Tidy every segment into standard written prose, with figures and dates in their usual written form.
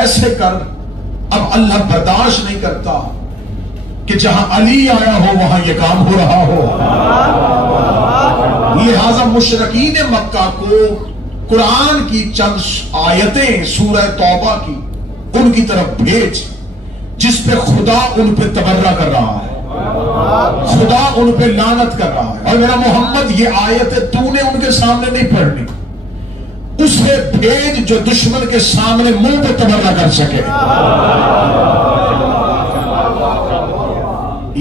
ایسے کر. اب اللہ برداشت نہیں کرتا کہ جہاں علی آیا ہو وہاں یہ کام ہو رہا ہو. لہذا مشرکین مکہ کو قرآن کی چند آیتیں سورہ توبہ کی ان کی طرف بھیج جس پہ خدا ان پہ تبرہ کر رہا ہے, خدا ان پہ لعنت کر رہا ہے. اور میرا محمد یہ آیتیں تو نے ان کے سامنے نہیں پڑھنی, اسے بھیج جو دشمن کے سامنے منہ پہ تبرہ کر سکے.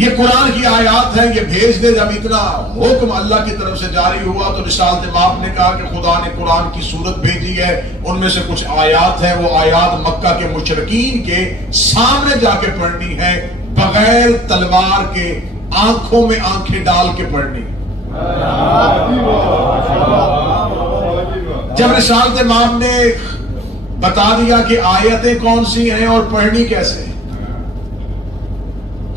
یہ قرآن کی آیات ہے, یہ بھیج دے. جب اتنا حکم اللہ کی طرف سے جاری ہوا تو رسالت مآب نے کہا کہ خدا نے قرآن کی صورت بھیجی ہے, ان میں سے کچھ آیات ہیں, وہ آیات مکہ کے مشرکین کے سامنے جا کے پڑھنی ہے, بغیر تلوار کے, آنکھوں میں آنکھیں ڈال کے پڑھنی. جب رسالت مآب نے بتا دیا کہ آیتیں کون سی ہیں اور پڑھنی کیسے,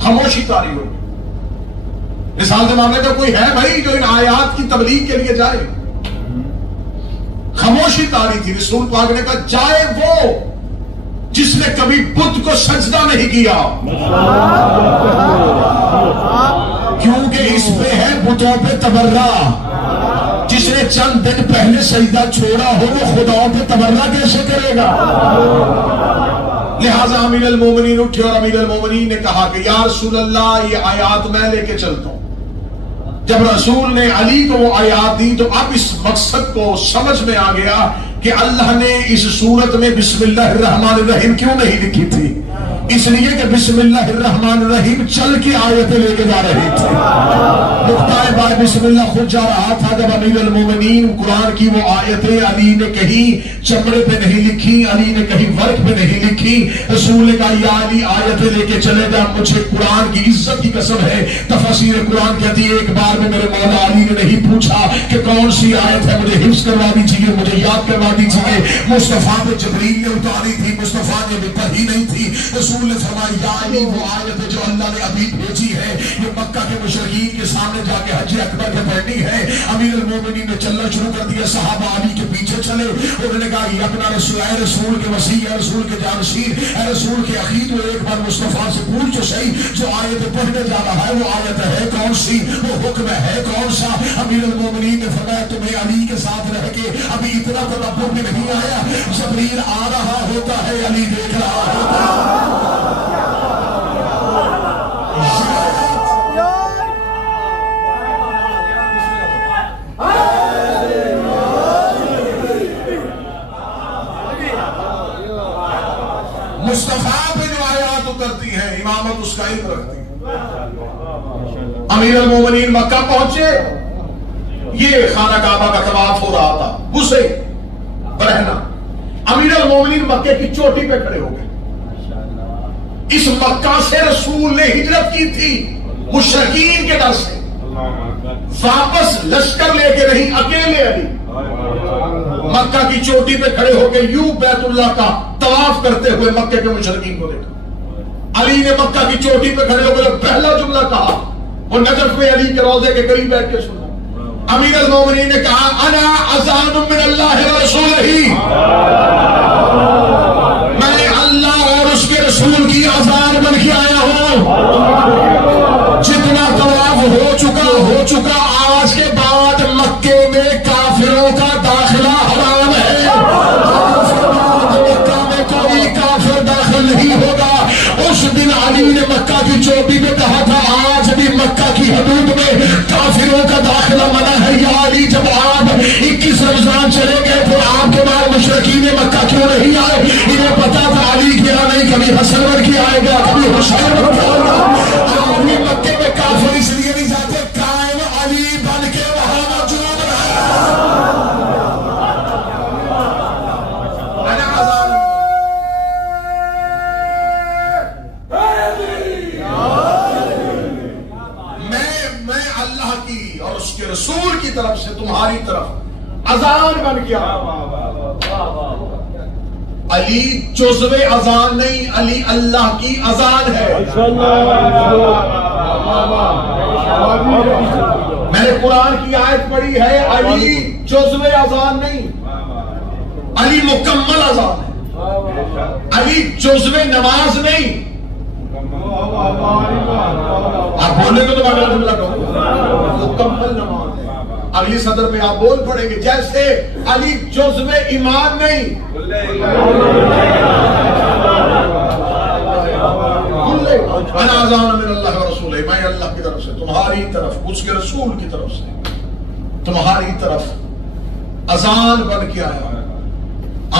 خاموشی طاری ہوگی. رسالت مآب نے تو کوئی ہے بھائی جو ان آیات کی تبلیغ کے لیے جائے, خاموشی طاری تھی. رسول پاک نے کہا جائے وہ جس نے کبھی بت کو سجدہ نہیں کیا, کیونکہ اس پہ ہے بتوں پہ تبرہ. جس نے چند دن پہلے سجدہ چھوڑا ہو وہ خداؤں پہ تبرہ کیسے کرے گا. لہذا امیر المومنین اٹھے اور امیر المومنین نے کہا کہ یا رسول اللہ یہ آیات میں لے کے چلتا ہوں. جب رسول نے علی کو وہ آیات دی تو اب اس مقصد کو سمجھ میں آ گیا کہ اللہ نے اس صورت میں بسم اللہ الرحمن الرحیم کیوں نہیں لکھی تھی. اس لیے کہ بسم اللہ الرحمن الرحیم چل کے آیتیں لے کے جا رہی تھی. نقطۂ بائے بسم اللہ خود جا رہا تھا. جب امیر المومنین قرآن کی وہ آیتیں علی نے کہیں چمڑے پہ نہیں لکھی, علی نے کہیں ورق پہ نہیں لکھی. رسول نے کہا یا علی آیتیں لے کے چلے جا, مجھے قرآن کی عزت کی قسم ہے. تفسیر قرآن کہتی ہے ایک بار میں میرے مولا علی نے نہیں پوچھا کہ کون سی آیت ہے, مجھے حفظ کروا دیجیے, مجھے یاد کروا دیجیے. مصطفیٰ پہ جبریل نے اتاری تھی, مصطفیٰ نے بھی پڑھی نہیں تھی. رسول نے فرمایا یا علی وہ آیت جو اللہ نے ابھی بھیجی ہے یہ مکہ کے مشرکین کے سامنے جا کے حج اکبر پہ پڑھنی ہے. امیر المومنین نے چلنا شروع کر دیا, صحابہ علی کے پیچھے چلے. انہوں نے کہا یہ اپنا رسول, اے رسول کے وسیع, اے رسول کے جانشین, اے رسول کے اخی, تو ایک بار مصطفیٰ سے پوچھ تو صحیح جو آیت پڑھنے جا رہا ہے وہ آیت ہے کون سی, وہ حکم ہے کون سا. امیر المومنین نے فرمایا تمہیں علی کے ساتھ رہ کے ابھی اتنا تدبر بھی نہیں آیا. جبریل آ رہا ہوتا ہے, علی دیکھ رہا ہوتا ہے. مصطفیٰ پہ جو آیات اترتی ہیں امامت اس کا علم رکھتی ہے. امیر المومنین مکہ پہنچے, یہ خانہ کعبہ کا طواف ہو رہا تھا, غصے برہنہ. امیر المومنین مکے کی چوٹی پہ کھڑے ہو گئے. اس مکہ سے رسول نے ہجرت کی تھی مشرکین کے ڈر سے, واپس لشکر لے کے نہیں, اکیلے علی مکہ کی چوٹی پہ کھڑے ہو کے یوں بیت اللہ کا طواف کرتے ہوئے مکے کے مشرکین کو دیکھا. علی نے مکہ کی چوٹی پہ کھڑے ہو کے پہلا جملہ کہا وہ نجف میں علی کے روضے کے قریب بیٹھ کے سنا. امیر المومنین نے کہا انا اذان من اللہ و رسولہ, میں اللہ اور اس کے رسول کی اذان بن کے آیا ہوں. جتنا طواف ہو چکا, آج کے بعد مکے میں کافروں کا داخلہ حرام ہے. مکہ میں کوئی کافر داخل نہیں ہوگا. اس دن علی نے مکہ کی چوٹی میں کہا تھا آج بھی مکہ کی حدود میں کافروں کا داخلہ منع ہے. یا علی جب آپ 21 رمضان چلے گئے تو آپ کے بعد مشرکین مکہ کیوں نہیں آئے؟ انہیں پتا تھا علی کیا نہیں, کبھی حسن بن کے آئے گا, کبھی حسین بن کے آئے گا. آدمی مکے میں کافر اس لیے نہیں جاتے, قائم علی بن کے وہاں موجود میں اللہ کی اور اس کے رسول کی طرف سے تمہاری طرف اذان بن گیا. علی جزو اذان نہیں, علی اللہ کی اذان ہے. میں نے قرآن کی آیت پڑھی ہے, علی جزو اذان نہیں, علی مکمل اذان ہے. علی جزو نماز نہیں. آپ بولنے کو تو میں اگلا جملہ کہوں مکمل نماز ہے. اگلی صدر میں آپ بول پڑیں گے جیسے علی جزو ایمان نہیں. انا اذان من اللہ و رسولہ، میں اللہ کی طرف سے تمہاری طرف اس کے رسول کی طرف سے تمہاری طرف اذان بن کے آیا،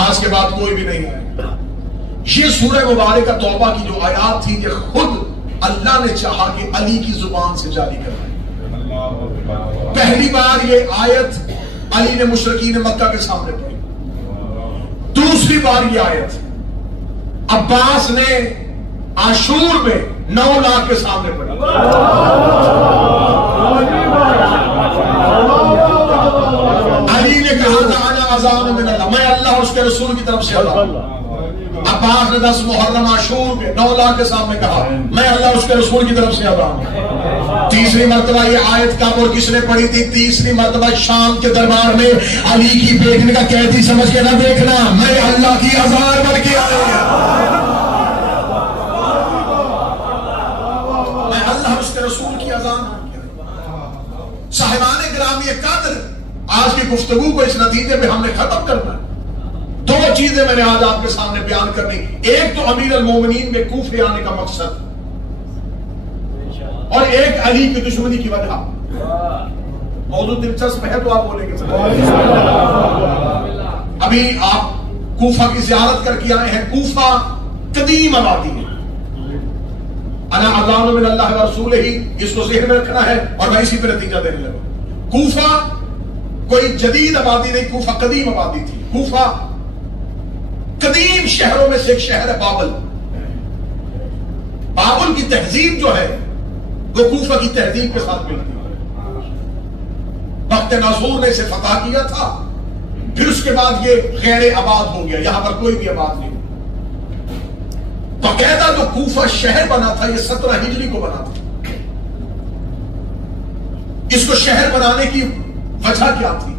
آج کے بعد کوئی بھی نہیں آئے. یہ سورہ مبارکہ توبہ کی جو آیات تھی یہ خود اللہ نے چاہا کہ علی کی زبان سے جاری کرائے. پہلی بار یہ آیت علی نے مشرکین مکہ کے سامنے پڑھی. دوسری بار یہ آیت عباس نے عاشور میں 9 لاکھ کے سامنے پڑھی. علی نے کہا تھا انا اذان من اللہ، میں اللہ اس کے رسول کی طرف سے اذان. عباس نے 10 محرم عاشور میں 9 لاکھ کے سامنے کہا میں اللہ اس کے رسول کی طرف سے اذان. تیسری مرتبہ یہ آیت کب اور کس نے پڑھی تھی؟ تیسری مرتبہ شام کے دربار میں علی کی بیٹنے کا قیدی سمجھ کے نہ دیکھنا، میں اللہ کی اذان بن کے آیا، میں اللہ اس کے رسول کی اذان بن کے آیا. صاحبان گرامی قدر، آج کی گفتگو کو اس نتیجے پہ ہم نے ختم کرنا ہے. 2 چیزیں میں نے آج آپ کے سامنے بیان کرنی. ایک تو امیر المومنین میں کوفے آنے کا مقصد، اور ایک علی کی دشمنی کی وجہ. موضوع دلچسپ ہے تو آپ بولیں گے. ابھی آپ کوفہ کی زیارت کر کے آئے ہیں. کوفہ قدیم آبادی ہے. انا اذان من اللہ و رسولہ ہی اس کو ذہن میں رکھنا ہے اور میں اسی پہ نتیجہ دینے لگا. کوفہ کوئی جدید آبادی نہیں، کوفہ قدیم آبادی تھی. کوفہ قدیم شہروں میں سے ایک شہر ہے بابل. بابل کی تہذیب جو ہے وہ کوفہ کی تہذیب کے ساتھ ملتی ہے. وقت ناصور نے اسے فتح کیا تھا، پھر اس کے بعد یہ غیر آباد ہو گیا، یہاں پر کوئی بھی آباد نہیں. باقاعدہ جو کوفہ شہر بنا تھا یہ 17 ہجری کو بنا تھا. اس کو شہر بنانے کی وجہ کیا تھی؟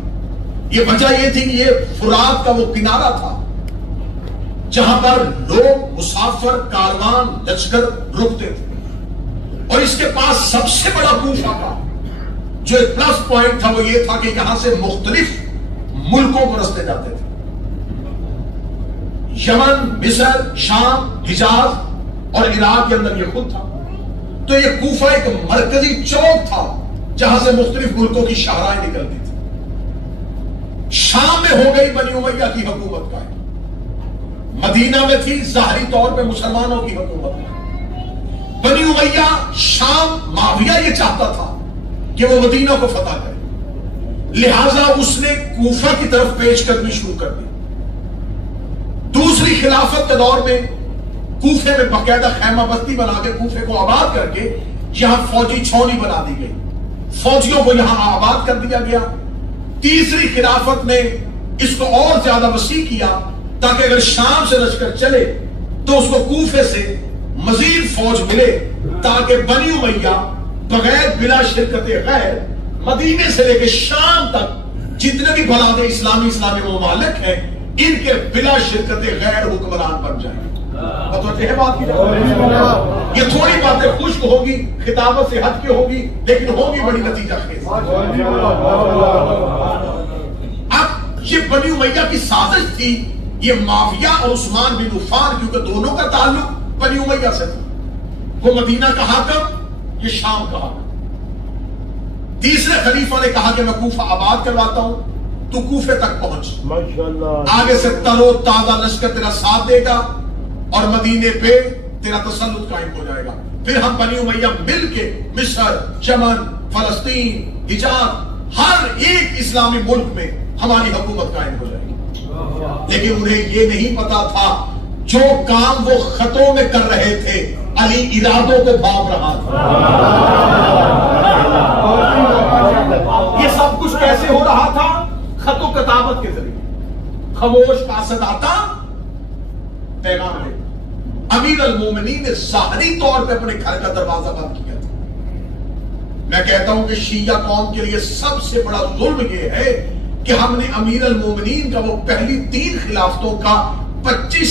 یہ وجہ یہ تھی کہ یہ فرات کا وہ کنارہ تھا جہاں پر لوگ مسافر کاروان لشکر رکتے تھے، اور اس کے پاس سب سے بڑا کوفہ کا جو ایک پلس پوائنٹ تھا وہ یہ تھا کہ یہاں سے مختلف ملکوں کو رستے جاتے تھے. یمن، مصر، شام، حجاز اور عراق کے اندر یہ خود تھا. تو یہ کوفہ ایک مرکزی چوک تھا جہاں سے مختلف ملکوں کی شاہراہیں نکلتی تھی. شام میں ہو گئی بنی امیہ کی حکومت قائم. مدینہ میں تھی ظاہری طور پہ مسلمانوں کی حکومت. بنی امیہ شام، معاویہ یہ چاہتا تھا کہ وہ مدینہ کو فتح کرے، لہذا اس نے کوفہ کی طرف پیش قدمی شروع کر دی. دوسری خلافت کے دور میں کوفے میں باقاعدہ خیمہ بستی بنا کے کوفے کو آباد کر کے یہاں فوجی چھاؤنی بنا دی گئی، فوجیوں کو یہاں آباد کر دیا گیا. تیسری خلافت نے اس کو اور زیادہ وسیع کیا تاکہ اگر شام سے لشکر چلے تو اس کو کوفے سے مزید فوج ملے، تاکہ بنی امیہ بغیر بلا شرکت غیر مدینے سے لے کے شام تک جتنے بھی بلاد اسلامی ممالک ہیں ان کے بلا شرکت غیر حکمران بن جائیں. ہے بات کی یہ تھوڑی باتیں خشک ہوگی، خطابت سے ہٹ کے ہوگی، لیکن ہوگی بڑی نتیجہ خیز. اب یہ بنی امیہ کی سازش تھی. یہ معاویہ اور عثمان بن عفان کیونکہ دونوں کا تعلق بنی امیہ سے تھا، وہ مدینہ کا حاکم، یہ شام کا حاکم. تیسرے خلیفہ نے کہا کہ میں کوفہ آباد کرواتا ہوں، تو کوفے تک پہنچ، آگے سے ترو تازہ لشکر تیرا ساتھ دے گا اور مدینے پہ تیرا تسلط قائم ہو جائے گا. پھر ہم بنی امیہ مل کے مصر، یمن، فلسطین، حجاز، ہر ایک اسلامی ملک میں ہماری حکومت قائم ہو جائے گی. لیکن انہیں یہ نہیں پتا تھا جو کام وہ خطوں میں کر رہے تھے علی ارادوں کو بھاپ رہا تھا. یہ سب کچھ کیسے ہو رہا تھا؟ خط و کتابت کے ذریعے. خاموش قاصد آتا، پیغام دے. امیر المومنین نے ظاہری طور پہ اپنے گھر کا دروازہ بند کیا تھا. میں کہتا ہوں کہ شیعہ قوم کے لیے سب سے بڑا ظلم یہ ہے کہ ہم نے امیر المومنین کا وہ پہلی 3 خلافتوں کا 25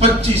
25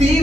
3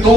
2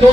2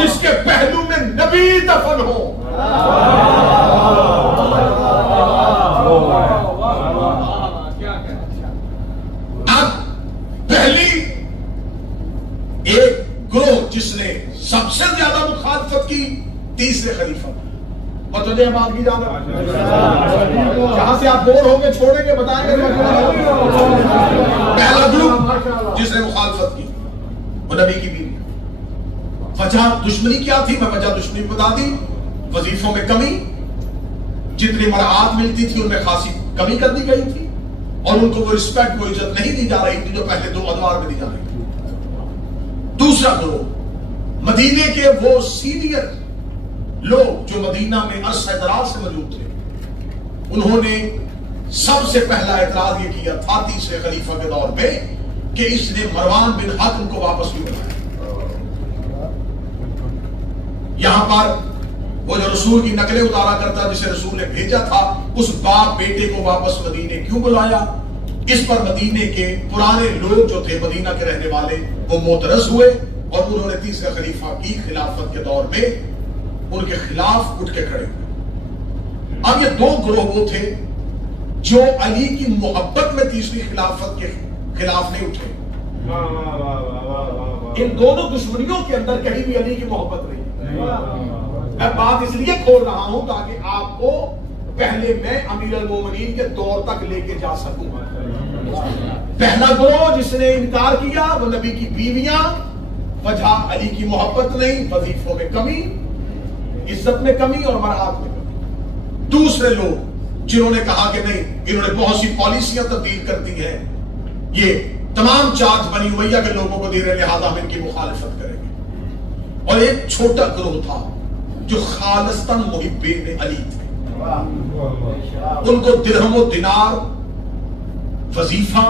جس کے پہلو میں نبی دفن ہو. اب پہلی ایک گروہ جس نے سب سے زیادہ مخالفت کی تیسرے خلیفہ. متوجہ بات کی جانا جہاں سے آپ بور ہو کے چھوڑیں گے بتائیں گے. پہلا گروپ جس نے مخالفت کی وہ نبی کی بیوی. وجہ دشمنی کیا تھی؟ میں وجہ دشمنی بتا دی. وظیفوں میں کمی، جتنی مراعات ملتی تھی ان میں خاصی کمی کر دی گئی تھی، اور ان کو وہ رسپیکٹ، وہ عزت نہیں دی جا رہی تھی جو پہلے دو ادوار میں دی جا رہی تھی. دوسرا گروہ مدینے کے وہ سینئر لوگ جو مدینہ میں عرصہ دراز سے موجود تھے، انہوں نے سب سے پہلا اعتراض یہ کیا تھا تیسرے خلیفہ کے دور میں کہ اس نے مروان بن حکم کو واپس کیوں بلایا. یہاں پر وہ جو رسول کی نقلیں اتارا کرتا جسے رسول نے بھیجا تھا، اس باپ بیٹے کو واپس مدینے کیوں بلایا؟ اس پر مدینے کے پرانے لوگ جو تھے مدینہ کے رہنے والے وہ معترض ہوئے، اور انہوں نے تیسرے خلیفہ کی خلافت کے دور میں ان کے خلاف اٹھ کے کھڑے ہوئے. اب یہ دو گروہ وہ تھے جو علی کی محبت میں تیسری خلافت کے خلاف نہیں اٹھے. ان دونوں دشمنیوں کے اندر کہیں بھی علی کی محبت نہیں. میں بات اس لیے کھول رہا ہوں تاکہ آپ کو پہلے میں امیر المومنین کے دور تک لے کے جا سکوں. پہلا گروہ جس نے انکار کیا وہ نبی کی بیویاں. وجہ علی کی محبت نہیں، وظیفوں میں کمی، عزت میں کمی اور مراعات میں کمی. دوسرے لوگ جنہوں نے کہا کہ نہیں، انہوں نے بہت سی پالیسیاں تبدیل کر دی ہیں، یہ تمام چارج بنی امیہ کے لوگوں کو دے رہے، لہذا ہم ان کی مخالفت کریں گے. اور ایک چھوٹا گروہ تھا جو خالصتاً محبین علی تھے. ان کو درہم و دینار، وظیفہ،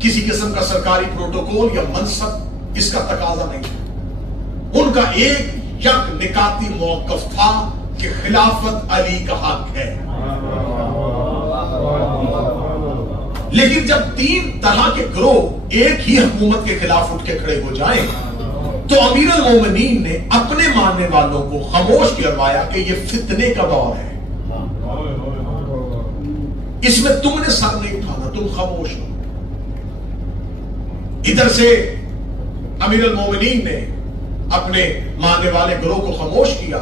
کسی قسم کا سرکاری پروٹوکول یا منصب اس کا تقاضا نہیں تھا. ان کا ایک یک نکاتی موقف تھا کہ خلافت علی کا حق ہے. لیکن جب تین طرح کے گروہ ایک ہی حکومت کے خلاف اٹھ کے کھڑے ہو جائیں تو امیر المومنین نے اپنے ماننے والوں کو خاموش کروایا کہ یہ فتنے کا دور ہے، اس میں تم نے سر نہیں اٹھانا، تم خاموش ہو. ادھر سے امیر المومنین نے اپنے ماننے والے گروہ کو خاموش کیا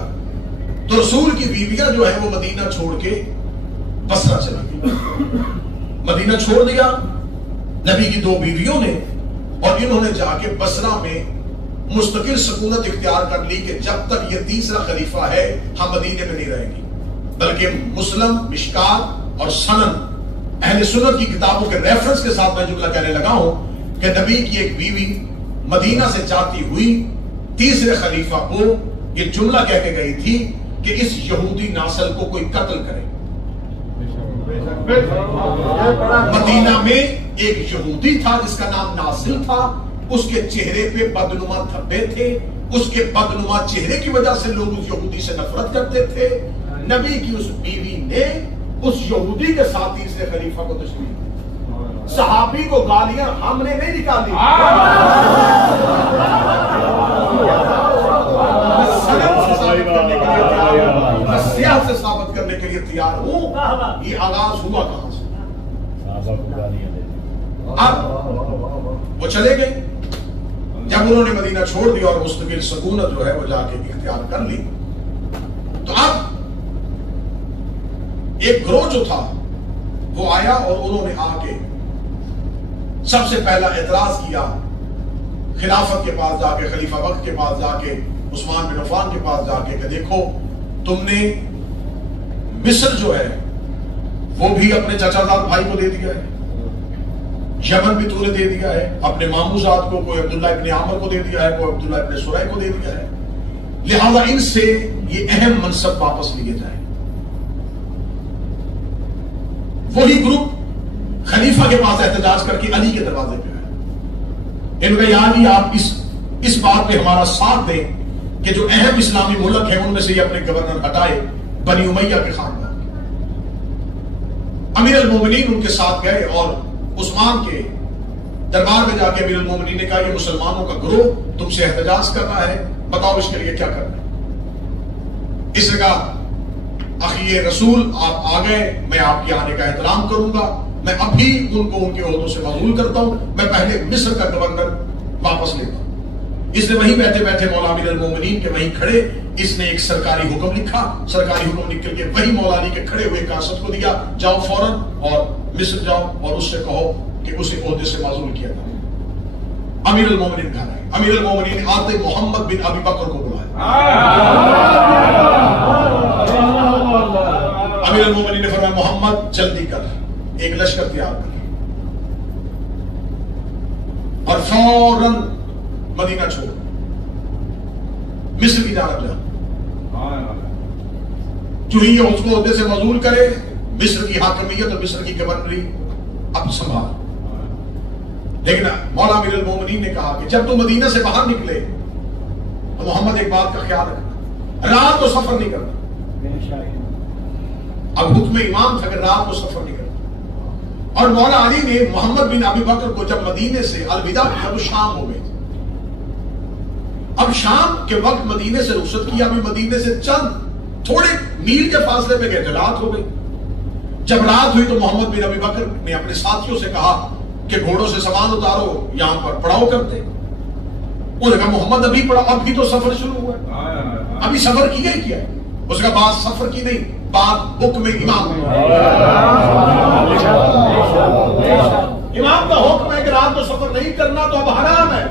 تو رسول کی بیویاں جو ہے وہ مدینہ چھوڑ کے بصرہ چلی گئی. مدینہ چھوڑ دیا نبی کی دو بیویوں نے، اور انہوں نے جا کے بصرہ میں مستقل سکونت اختیار کر لی کہ جب تک یہ تیسرا خلیفہ ہے ہم مدینے میں نہیں رہیں گی. بلکہ مسلم، مشکات اور سنن اہل سنت کی کتابوں کے ریفرنس کے ساتھ میں جملہ کہنے لگا ہوں کہ نبی کی ایک بیوی مدینہ سے جاتی ہوئی تیسرے خلیفہ کو یہ جملہ کہہ کے گئی تھی کہ اس یہودی نسل کو کوئی قتل کرے. مدینہ میں ایک یہودی تھا جس کا نام ناصر تھا، اس کے چہرے پہ بدنما دھبے تھے، اس کے بدنما چہرے کی وجہ سے لوگ اس یہودی سے نفرت کرتے تھے. نبی کی اس بیوی نے اس یہودی کے ساتھ تیسرے خلیفہ کو تشریف دی. صحابی کو گالیاں ہم نے نہیں نکالی، میں سیاست سے ثابت کرنے کے لیے تیار ہوں یہ آغاز ہوا کہاں سے. اب وہ چلے گئے. جب انہوں نے مدینہ چھوڑ دیا اور مستقل سکونت جو ہے وہ جا کے اختیار کر لی تو اب ایک گروہ جو تھا وہ آیا اور انہوں نے آ کے سب سے پہلا اعتراض کیا خلافت کے پاس جا کے، خلیفہ وقت کے پاس جا کے، عثمان بن عفان کے پاس جا کے کہ دیکھو تم نے مصر جو ہے وہ بھی اپنے چچا زاد بھائی کو دے دیا ہے، یمن بھی تو نے دے دیا ہے، اپنے ماموں زاد کو کوئی عبداللہ ابن عامر کو دے دیا ہے، کوئی عبداللہ ابن سرائے کو دے دیا ہے، لہذا ان سے یہ اہم منصب واپس لیے جائیں. وہی گروپ خلیفہ کے پاس احتجاج کر کے علی کے دروازے پہ ہے. ان کا یعنی آپ اس بات پہ ہمارا ساتھ دیں کہ جو اہم اسلامی ملک ہے ان میں سے یہ اپنے گورنر ہٹائے بنی امیہ کے خاندان. امیر المومنین ان کے ساتھ گئے اور عثمان کے دربار میں جا کے امیر المومنین نے کہا یہ مسلمانوں کا گروہ تم سے احتجاج کر رہا ہے، بتاؤ اس کے لیے کیا کرنا ہے؟ اس نے کہا اخی رسول آپ آ گئے، میں آپ کے آنے کا احترام کروں گا، میں ابھی ان کو ان کے عہدوں سے معزول کرتا ہوں، میں پہلے مصر کا گورنر واپس لیتا ہوں۔ اس نے وہیں بیٹھے بیٹھے مولا امیر المومنین کے وہیں کھڑے اس نے ایک سرکاری حکم لکھا، سرکاری حکم لکھ کر کے وہی مولا علی کے کھڑے ہوئے کاسد کو دیا، جاؤ فوراً اور مصر جاؤ اور اس سے کہو کہ اسے عہدے سے معزول کیا تھا۔ امیر المومنین گھر آئے، امیر المومنین آتے محمد بن ابی بکر کو بلایا۔ امیر المومنین نے فرمایا محمد جلدی کر، ایک لشکر تیار کر اور فوراً مدینہ چھوڑ، مصر کی جانب جا۔ جو ہی اس کو عہدے سے معزول کرے، مصر کی حاکمیت اور مصر کی گورنری اب سنبھال۔ لیکن مولا امیر المومنین نے کہا کہ جب تو مدینہ سے باہر نکلے تو محمد ایک بات کا خیال رکھنا، رات کو سفر نہیں کرنا۔ اب حکم امام تھا کہ رات کو سفر نہیں کرنا۔ اور مولا علی نے محمد بن ابی بکر کو جب مدینے سے الوداع کیا تو شام ہو گئی۔ اب شام کے وقت مدینے سے رخصت کیا، ابھی مدینے سے چند تھوڑے میل کے فاصلے پہ گئے تھے، رات ہو گئی۔ جب رات ہوئی تو محمد بن ابی بکر نے اپنے ساتھیوں سے کہا کہ گھوڑوں سے سامان اتارو، یہاں پر پڑاؤ کرتے۔ انہوں نے کہا محمد ابھی پڑاؤ، ابھی تو سفر شروع ہوا ہے، ابھی سفر کیا ہی کیا ہے۔ اس کا بات سفر کی نہیں، بات حکم امام ہے۔ امام کا حکم ہے کہ رات کو سفر نہیں کرنا تو اب حرام ہے۔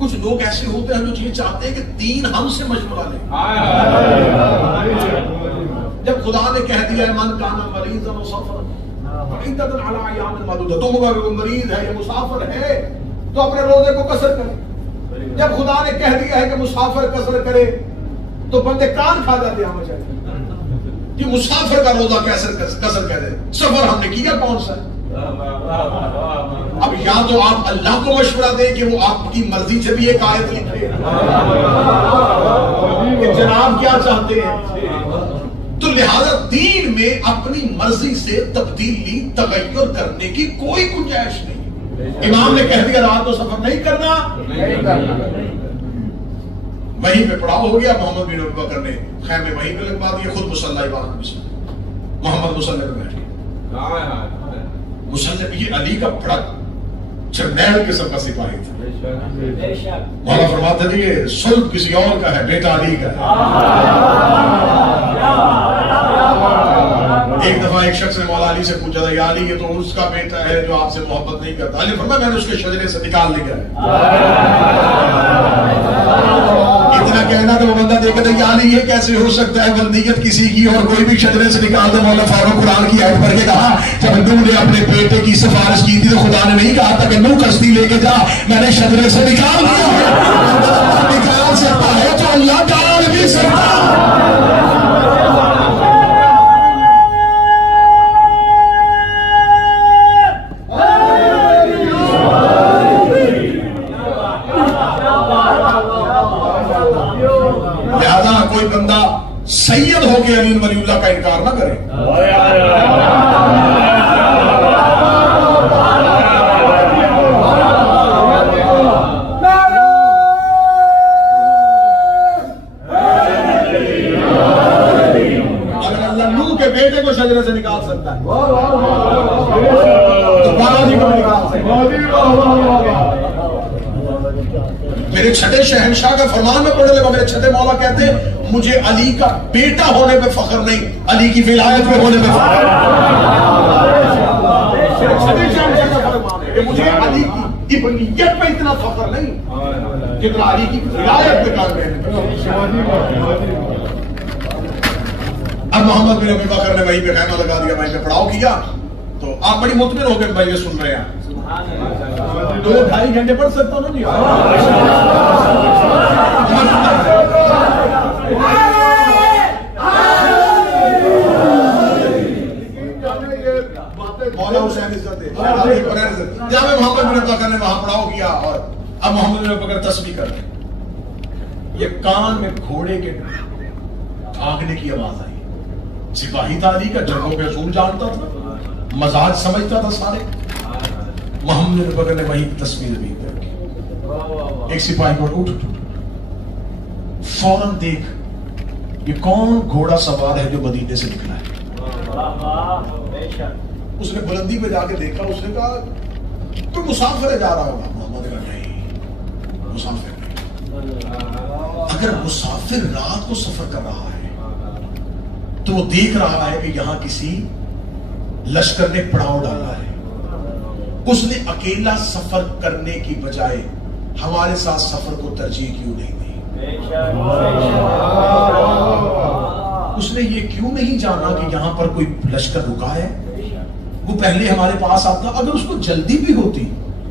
کچھ لوگ ایسے ہوتے ہیں جو یہ چاہتے ہیں کہ دین ہم سے مشورہ لیں۔ جب خدا نے کہہ دیا ہے من کان مریضا مسافرا فعدۃ علی ایام معدودۃ، تم اگر مریض ہے یا مسافر ہے تو اپنے روزے کو قصر کرے۔ جب خدا نے کہہ دیا ہے کہ مسافر قصر کرے تو بندے کان کھا جاتے ہیں ہمیں چاہیے کہ مسافر کا روزہ قصر کرے۔ سفر ہم نے کیا کون سا ہے؟ اب یا تو آپ اللہ کو مشورہ دیں کہ وہ آپ کی مرضی سے بھی ایک آیت لکھے کہ جناب کیا چاہتے ہیں، تو لہذا دین میں اپنی مرضی سے تبدیلی تغیر کرنے کی کوئی گنجائش نہیں۔ امام نے کہہ دیا رات کو سفر نہیں کرنا، وہیں پہ پڑاؤ ہو گیا۔ محمد بن ابی بکر نے خیمے وہیں پہ لگوا دیے، خود مصلی بات محمد مصلی پہ بیٹھ گئے۔ مصلی یہ علی کا بڑا جرنیل قسم کا سپاہی تھا۔ مولا فرماتے تھے یہ صلب کسی اور کا ہے، بیٹا علی کا ہے۔ ایک دفعہ ایک شخص نے مولا علی سے پوچھا تھا یا علی یہ تو اس کا بیٹا ہے جو آپ سے محبت نہیں کرتا۔ علی فرمایا میں نے اس کے شجرے سے نکال لیا ہے۔ اتنا کہنا تو وہ بندہ دیکھا تھا یا علی یہ کیسے ہو سکتا ہے، بلدیت کسی کی اور کوئی بھی شجرے سے نکال دے۔ مولا فاروق قرآن کی آیت پڑھ کے کہا جب نوح نے اپنے بیٹے کی سفارش کی تھی تو خدا نے نہیں کہا تھا کہ نوح کشتی لے کے جا، میں نے شجرے سے نکال دیا ہے۔ نکال سکتا ہے تو اللہ ڈال بھی سکتا۔ کوئی بندہ سید ہو کے امین ولی اللہ کا انکار نہ کرے۔ اگر اللہ نوح کے بیٹے کو شجرے سے نکال سکتا ہے تو بالاجی کو نکال سکتا ہے۔ میرے چھٹے شہنشاہ کا فرمان میں پڑھ لے گا، میرے چھٹے مولا کہتے ہیں مجھے علی کا بیٹا ہونے پہ فخر نہیں، علی کی ولایت پہ ہونے پہ فخر ہے۔ چھٹے شہنشاہ کا فرمان ہے کہ مجھے علی کی ابنیت پہ اتنا فخر نہیں جتنا علی کی ولایت پہ کام ہے۔ اب محمد بن ابی بکر نے وہیں پہ خیمہ لگا دیا، وہیں پہ پڑاؤ کیا۔ تو آپ بڑی مطمئن ہو کے بھائی یہ سن رہے ہیں، 2-2.5 گھنٹے پڑھ سکتا ہوں نا جی۔ مولا حسین عزت جب محمد بن ابی بکر نے وہاں پڑاؤ کیا اور اب محمد بن ابی بکر تسبیح کر رہے، یہ کان میں گھوڑے کے بھاگنے کی آواز آئی۔ سپاہی تھا علی کا، جنگوں کے اصول جانتا تھا، مزاج سمجھتا تھا سارے۔ محمد بن ابی بکر نے وہیں تسبیح بھی کر کی۔ ایک سپاہی کو اٹھ فوراً دیکھ یہ کون گھوڑا سوار ہے جو مدینے سے نکلا ہے. اس نے بلندی پہ جا کے دیکھا, اس نے کہا کوئی مسافر جا رہا ہوگا. محمد کہا نہیں, مسافر نہیں. اگر مسافر رات کو سفر کر رہا ہے تو وہ دیکھ رہا ہے کہ یہاں کسی لشکر نے پڑاؤ ڈالا ہے. اس نے اکیلا سفر کرنے کی بجائے ہمارے ساتھ سفر کو ترجیح کیوں نہیں دی؟ اس نے یہ کیوں نہیں جانا کہ یہاں پر کوئی لشکر رکا ہے؟ وہ پہلے ہمارے پاس آتا. اگر اس کو جلدی بھی ہوتی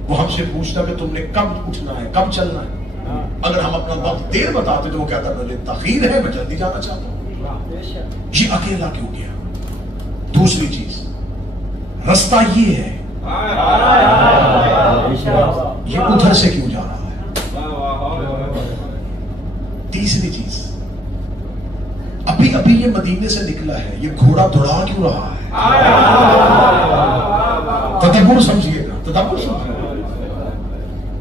وہ ہم سے پوچھتا کہ تم نے کب اٹھنا ہے, کب چلنا ہے. اگر ہم اپنا وقت دیر بتاتے تو وہ کہتا مجھے تاخیر ہے, میں جلدی جانا چاہتا ہوں. یہ اکیلا کیوں گیا؟ دوسری چیز, رستہ یہ ہے, یہ ادھر سے کیوں جا رہا ہے؟ تیسری چیز, ابھی ابھی یہ مدینے سے نکلا ہے, یہ گھوڑا دوڑا کیوں رہا ہے؟ تدبر سمجھیے گا, تدبر سمجھیے.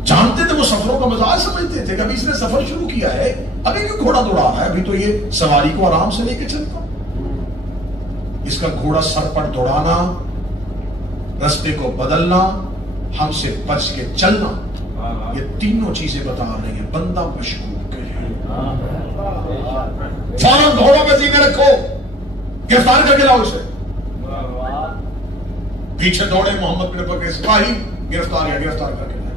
جانتے تھے وہ سفروں کا مزاج سمجھتے تھے کہ ابھی اس نے سفر شروع کیا ہے, ابھی کیوں گھوڑا دوڑا رہا ہے؟ ابھی تو یہ سواری کو آرام سے لے کے چلتا. اس کا گھوڑا سر پر دوڑانا, رستے کو بدلنا, ہم سے بچ کے چلنا, یہ تینوں چیزیں بتا رہی ہیں بندہ مشکوک ہے. فوراً گھوڑوں پہ ذکر رکھو, گرفتار کر کے لاؤ اسے. پیچھے دوڑے محمد بن ابی بکر کے سپاہی, گرفتار کر کے لائے.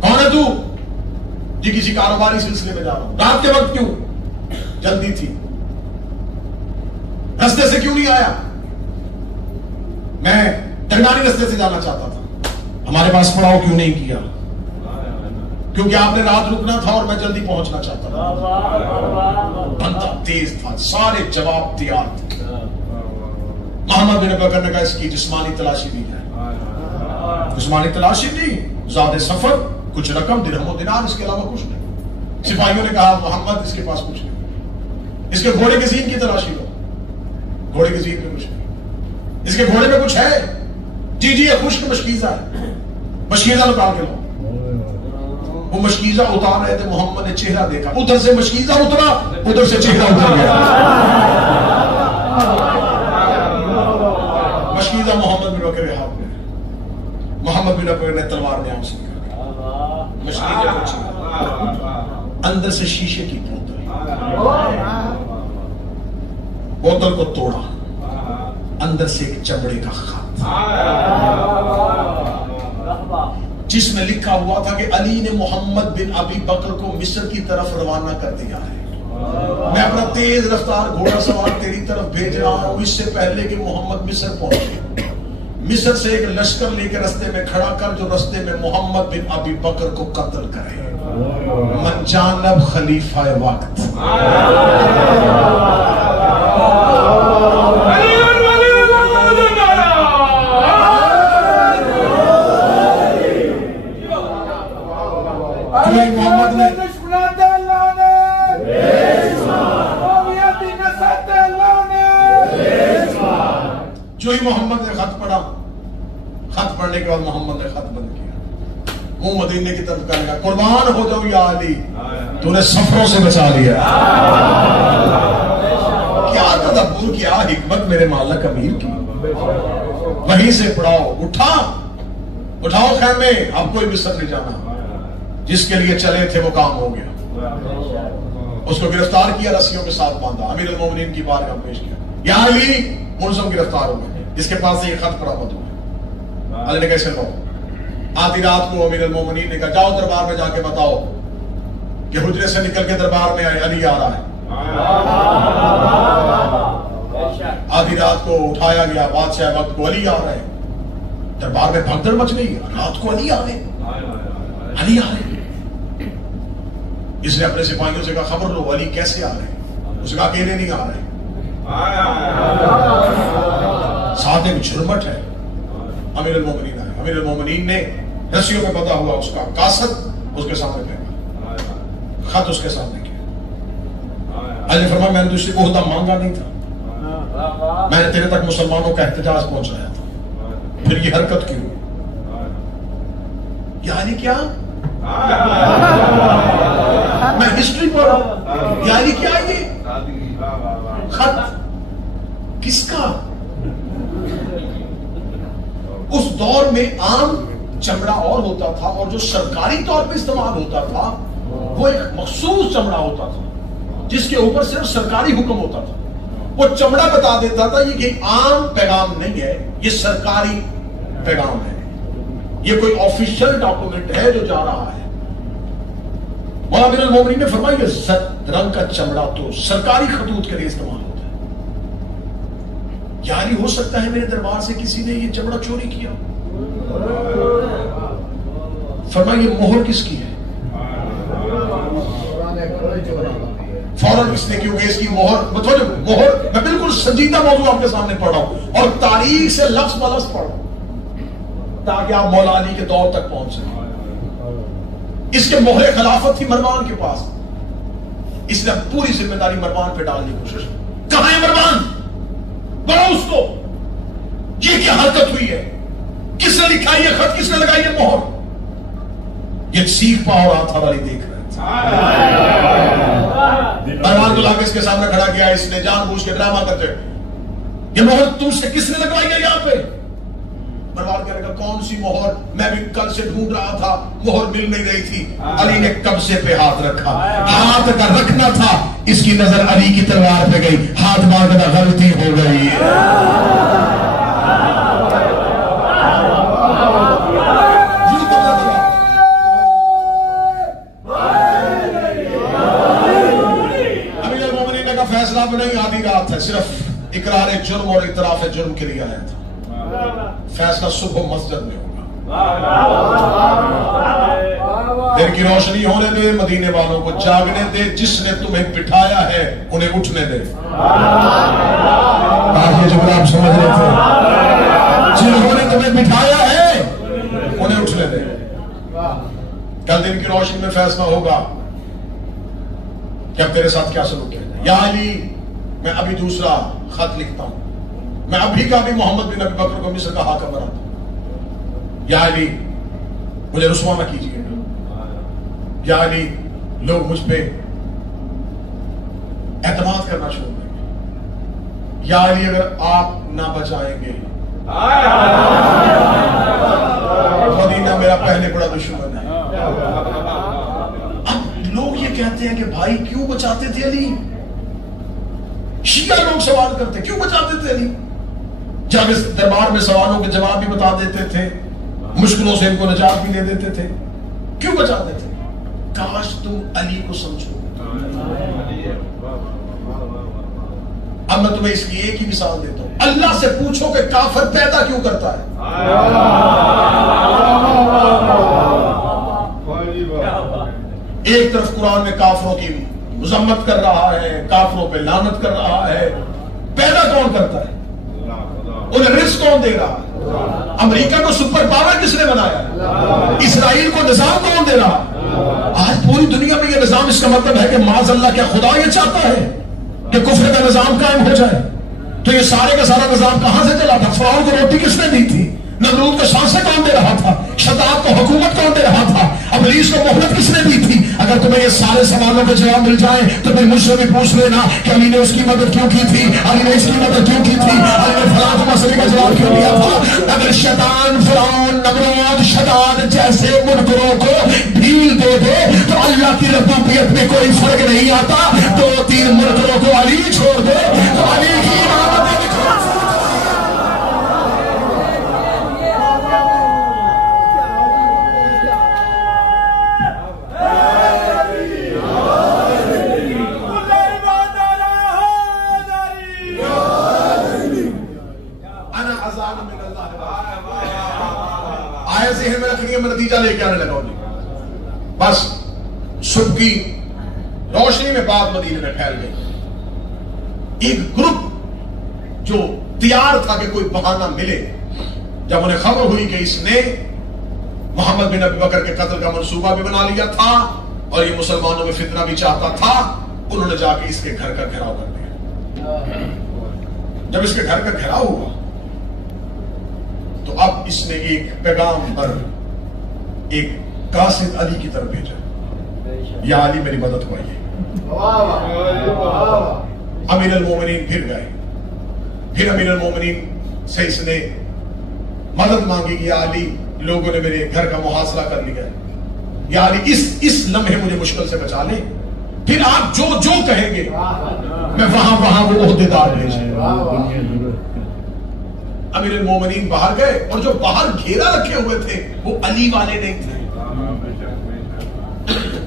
کون ہے تو؟ جی کسی کاروباری سلسلے میں جا رہا ہوں. رات کے وقت کیوں؟ جلدی تھی. رستے سے کیوں نہیں آیا؟ میں ڈنڈانی رستے سے جانا چاہتا تھا. ہمارے پاس پڑاؤ کیوں نہیں کیا؟ کیونکہ آپ نے رات رکنا تھا اور میں جلدی پہنچنا چاہتا تھا. بندہ تیز تھا, سارے جواب تیار تھے. محمد بن ابی بکر نے کہا اس کی جسمانی تلاشی دی جائے. جسمانی تلاشی دی, زیادہ سفر, کچھ رقم درہم و دینار, اس کے علاوہ کچھ نہیں. سپاہیوں نے کہا محمد اس کے پاس کچھ نہیں, اس کے گھوڑے کے زین کی تلاشی لو. گھوڑے کے زین میں کچھ نہیں. اس کے گھوڑے میں کچھ ہے؟ جی یہ خشک مشکیزہ ہے. مشکیزہ نکال کے لو. وہ مشکیزہ اتار رہے تھے, محمد نے چہرہ دیکھا, ادھر سے مشکیزہ اترا, ادھر سے چہرہ اتر گیا. مشکیزہ محمد بن بکر کے ہاتھ میں. محمد بن بکر نے تلوار نے آم سے مشکیزہ کو چھیڑا. اندر سے شیشے کی بوتل کو توڑا, اندر سے ایک چمڑے کا خط جس میں لکھا ہوا تھا کہ علی نے محمد بن ابی بکر کو مصر کی طرف روانہ کر دیا ہے. میں اپنا تیز رفتار گھوڑا سوار تیری طرف بھیج رہا ہوں اس سے پہلے کہ محمد مصر پہنچے. مصر سے ایک لشکر لے کے رستے میں کھڑا کر جو رستے میں محمد بن ابی بکر کو قتل کرے. من جانب خلیفہ وقت. محمد نے جو ہی محمد نے خط پڑھا, خط پڑھنے کے بعد محمد نے خط بند کیا, منہ مدینے کی طرف کرنے کا, قربان ہو جاؤ یا علی, تو نے سفروں سے بچا لیا. کیا تدبر, کیا حکمت میرے مالک امیر کی. وہیں سے پڑھاؤ, اٹھاؤ خیمے, اب کوئی مصر نہیں جانا. جس کے لیے چلے تھے وہ کام ہو گیا. اس کو گرفتار کیا, رسیوں کے ساتھ باندھا, امیر المومنین کی بارگاہ میں پیش کیا. یا علی, ملزم گرفتار ہو گئے, اس کے پاس سے یہ خط پڑا مت ہوا. علی نے کیسے لو. آدھی رات کو امیر المومنین نے کہا جاؤ دربار میں جا کے بتاؤ کہ حجرے سے نکل کے دربار میں آئے, علی آ رہا ہے. آدھی رات کو اٹھایا گیا, بادشاہ وقت کو علی آ رہے ہیں. دربار میں بھگدڑ مچ گئی, رات کو علی آ رہے, علی آ رہے. اس نے اپنے سپاہیوں سے کہا خبر لو علی کیسے آ رہے ہیں. اس نے کہا اکیلے نہیں آ رہے, ساتھ ایک جھرمٹ ہے. امیر المومنین آئے. امیر المومنین نے رسیوں میں بندھا ہوا اس کا کاسد اس کے سامنے پھینکا, خط اس کے سامنے کیا. علی نے فرمایا میں نے تجھ سے عہدہ مانگا نہیں تھا, میں نے تیرے تک مسلمانوں کا احتجاج پہنچایا تھا, پھر یہ حرکت کیوں؟ یا علی کیا میں ہسٹری پڑھ رہا ہوں، یعنی کیا یہ خط کس کا؟ اس دور میں عام چمڑا اور ہوتا تھا، اور جو سرکاری طور پہ استعمال ہوتا تھا وہ ایک مخصوص چمڑا ہوتا تھا جس کے اوپر صرف سرکاری حکم ہوتا تھا۔ وہ چمڑا بتا دیتا تھا یہ عام پیغام نہیں ہے، یہ سرکاری پیغام ہے، یہ کوئی آفیشل ڈاکومنٹ ہے جو جا رہا ہے۔ مولانا امیر المومنین نے فرمایا یہ زرد رنگ کا چمڑا تو سرکاری خطوط کے لیے استعمال ہوتا ہے، یعنی ہو سکتا ہے میرے دربار سے کسی نے یہ چمڑا چوری کیا۔ فرمایا یہ مہر کس کی ہے؟ فوراً اس نے کیونکہ اس کی مہر مہر، میں بالکل سنجیدہ موضوع آپ کے سامنے پڑھ رہا ہوں اور تاریخ سے لفظ بلفظ پڑھ رہا ہوں تاکہ آپ مولا علی کے دور تک پہنچ سکیں۔ اس کے مہر خلافت تھی مروان کے پاس، اس نے پوری ذمہ داری مروان پہ ڈالنے کی کوشش کی۔ کہاں ہے مروان؟ بڑھو اس کو، یہ کیا حرکت ہوئی ہے؟ کس نے لکھا یہ خط؟ کس نے لگائی یہ مہر؟ یہ سیکھ پاؤ رہا تھا والی دیکھ رہے تھے۔ مروان کو لا کے اس کے سامنے کھڑا کیا، اس نے جان بوجھ کے ڈرامہ کرتے یہ مہر تم سے کس نے لگوائی ہے یہاں پہ؟ مروان کہنے کا کون سی مہر؟ میں بھی کل سے ڈھونڈ رہا تھا، مہر مل نہیں رہی تھی۔ علی نے قبضے پہ ہاتھ رکھا، ہاتھ کا رکھنا تھا، اس کی نظر علی کی تلوار پہ گئی، ہاتھ مانگنا غلطی ہو گئی۔ امیر المومنین نے کہا فیصلہ اب نہیں، آدھی رات ہے، صرف اقرار جرم اور اعتراف جرم کے لیے آیا تھا، فیصلہ صبح مسجد میں ہوگا۔ دن کی روشنی ہونے دے، مدینے والوں کو جاگنے دے، جس نے تمہیں بٹھایا ہے انہیں اٹھنے دے۔ آج یہ جملہ آپ سمجھ رہے تھے، جنہوں نے تمہیں بٹھایا ہے انہیں اٹھنے دے۔ کل دن کی روشنی میں فیصلہ ہوگا کہ اب تیرے ساتھ کیا سلوک کیا جائے۔ یا علی میں ابھی دوسرا خط لکھتا ہوں، میں ابھی کا بھی محمد بن ابی بکر کو مصر کا حاکم بناتا ہوں۔ یا علی مجھے رسوا نہ کیجیے، یا علی لوگ مجھ پہ اعتماد کرنا چھوڑ دیں گے، یا علی اگر آپ نہ بچائیں گے مدینہ میرا پہلے بڑا دشمن ہے۔ اب لوگ یہ کہتے ہیں کہ بھائی کیوں بچاتے تھے علی؟ شیعہ لوگ سوال کرتے کیوں بچاتے تھے علی؟ جب اس دربار میں سوالوں کے جواب بھی بتا دیتے تھے، مشکلوں سے ان کو نجات بھی دے دیتے تھے، کیوں بچاتے تھے؟ کاش تم علی کو سمجھو۔ اب میں تمہیں اس کی ایک ہی مثال دیتا ہوں، اللہ سے پوچھو کہ کافر پیدا کیوں کرتا ہے؟ ایک طرف قرآن میں کافروں کی مذمت کر رہا ہے، کافروں پہ لعنت کر رہا ہے، پیدا کون کرتا ہے؟ انہیں رزق کون دے رہا ہے؟ امریکہ کو سپر پاور کس نے بنایا؟ اسرائیل کو نظام کون دے رہا؟ آج پوری دنیا میں یہ نظام، اس کا مطلب ہے کہ معاذ اللہ کیا خدا یہ چاہتا ہے کہ کفر کا نظام قائم ہو جائے؟ تو یہ سارے کا سارا نظام کہاں سے چلا تھا؟ فرعون کو روٹی کس نے دی تھی؟ نمرود کو سانسیں کون دے رہا تھا؟ شداد کو حکومت کون دے رہا تھا؟ ابلیس کو مہلت کس نے دی تھی؟ اگر تمہیں یہ سارے سوالوں کے جواب مل جائیں تو پھر مجھ سے بھی پوچھ لینا کہ علی نے اس کی مدد کیوں کی تھی، علی نے اس کی مدد کیوں کی تھی، علی نے فلاں مسئلے کا جواب کیوں دیا تھا؟ اگر شیطان فرعون نمرود شداد جیسے منکروں کو ڈھیل دے دے تو اللہ کی ربوبیت میں کوئی فرق نہیں آتا۔ دو تین منکروں کو علی چھوڑ دے تو علی کی امامت ذہن میں رکھنی ہے، میں نتیجہ لے کے آنے لگا ہوں۔ بس صبح کی روشنی میں بات مدینے میں پھیل گئی۔ ایک گروپ جو تیار تھا کہ کوئی بہانہ ملے، جب انہیں خبر ہوئی کہ اس نے محمد بن ابی بکر کے قتل کا منصوبہ بھی بنا لیا تھا اور یہ مسلمانوں میں فتنہ بھی چاہتا تھا، انہوں نے جا کے اس کے گھر کا گھیراؤ کر دیا۔ جب اس کے گھر کا گھیراؤ ہوا تو اب اس نے ایک پیغام پر ایک قاصد علی کی طرف بھیجا، یا علی میری مدد کو آئیے۔ امیر المومنین پھر گئے، پھر امیر المومنین سے اس نے مدد مانگی کہ یا علی لوگوں نے میرے گھر کا محاصرہ کر لیا، یا علی اس لمحے مجھے مشکل سے بچا لیں، پھر آپ جو جو کہیں گے میں وہاں وہ عہدیدار بھیجیں۔ امیر المومنین باہر گئے، اور جو باہر گھیرا رکھے ہوئے تھے وہ علی والے نہیں تھے،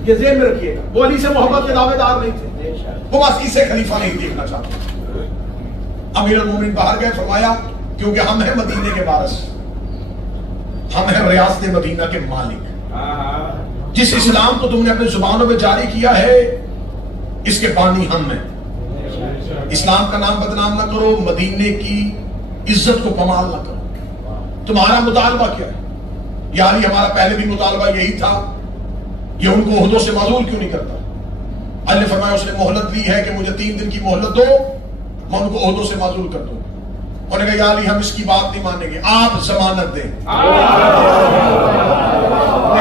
یہ ذہن میں رکھیے گا، وہ علی سے محبت کے دعوے دار نہیں تھے، وہ بس اسے خلیفہ نہیں دیکھنا چاہتے۔ امیر المومنین باہر گئے، فرمایا کیونکہ ہم ہیں مدینے کے وارث، ہم ہیں ریاست مدینہ کے مالک، جس اسلام کو تم نے اپنے زبانوں میں جاری کیا ہے اس کے بانی ہم ہیں، اسلام کا نام بدنام نہ کرو، مدینے کی عزت کو پامال نہ کرو، تمہارا مطالبہ کیا ہے؟ یا علی ہمارا پہلے بھی مطالبہ یہی تھا، یہ ان کو عہدوں سے معزول کیوں نہیں کرتا؟ علی نے فرمایا اس نے مہلت لی ہے کہ مجھے 3 دن کی مہلت دو، میں ان کو عہدوں سے معزول کر دوں۔ انہوں نے کہا یا علی ہم اس کی بات نہیں مانیں گے، آپ ضمانت دیں۔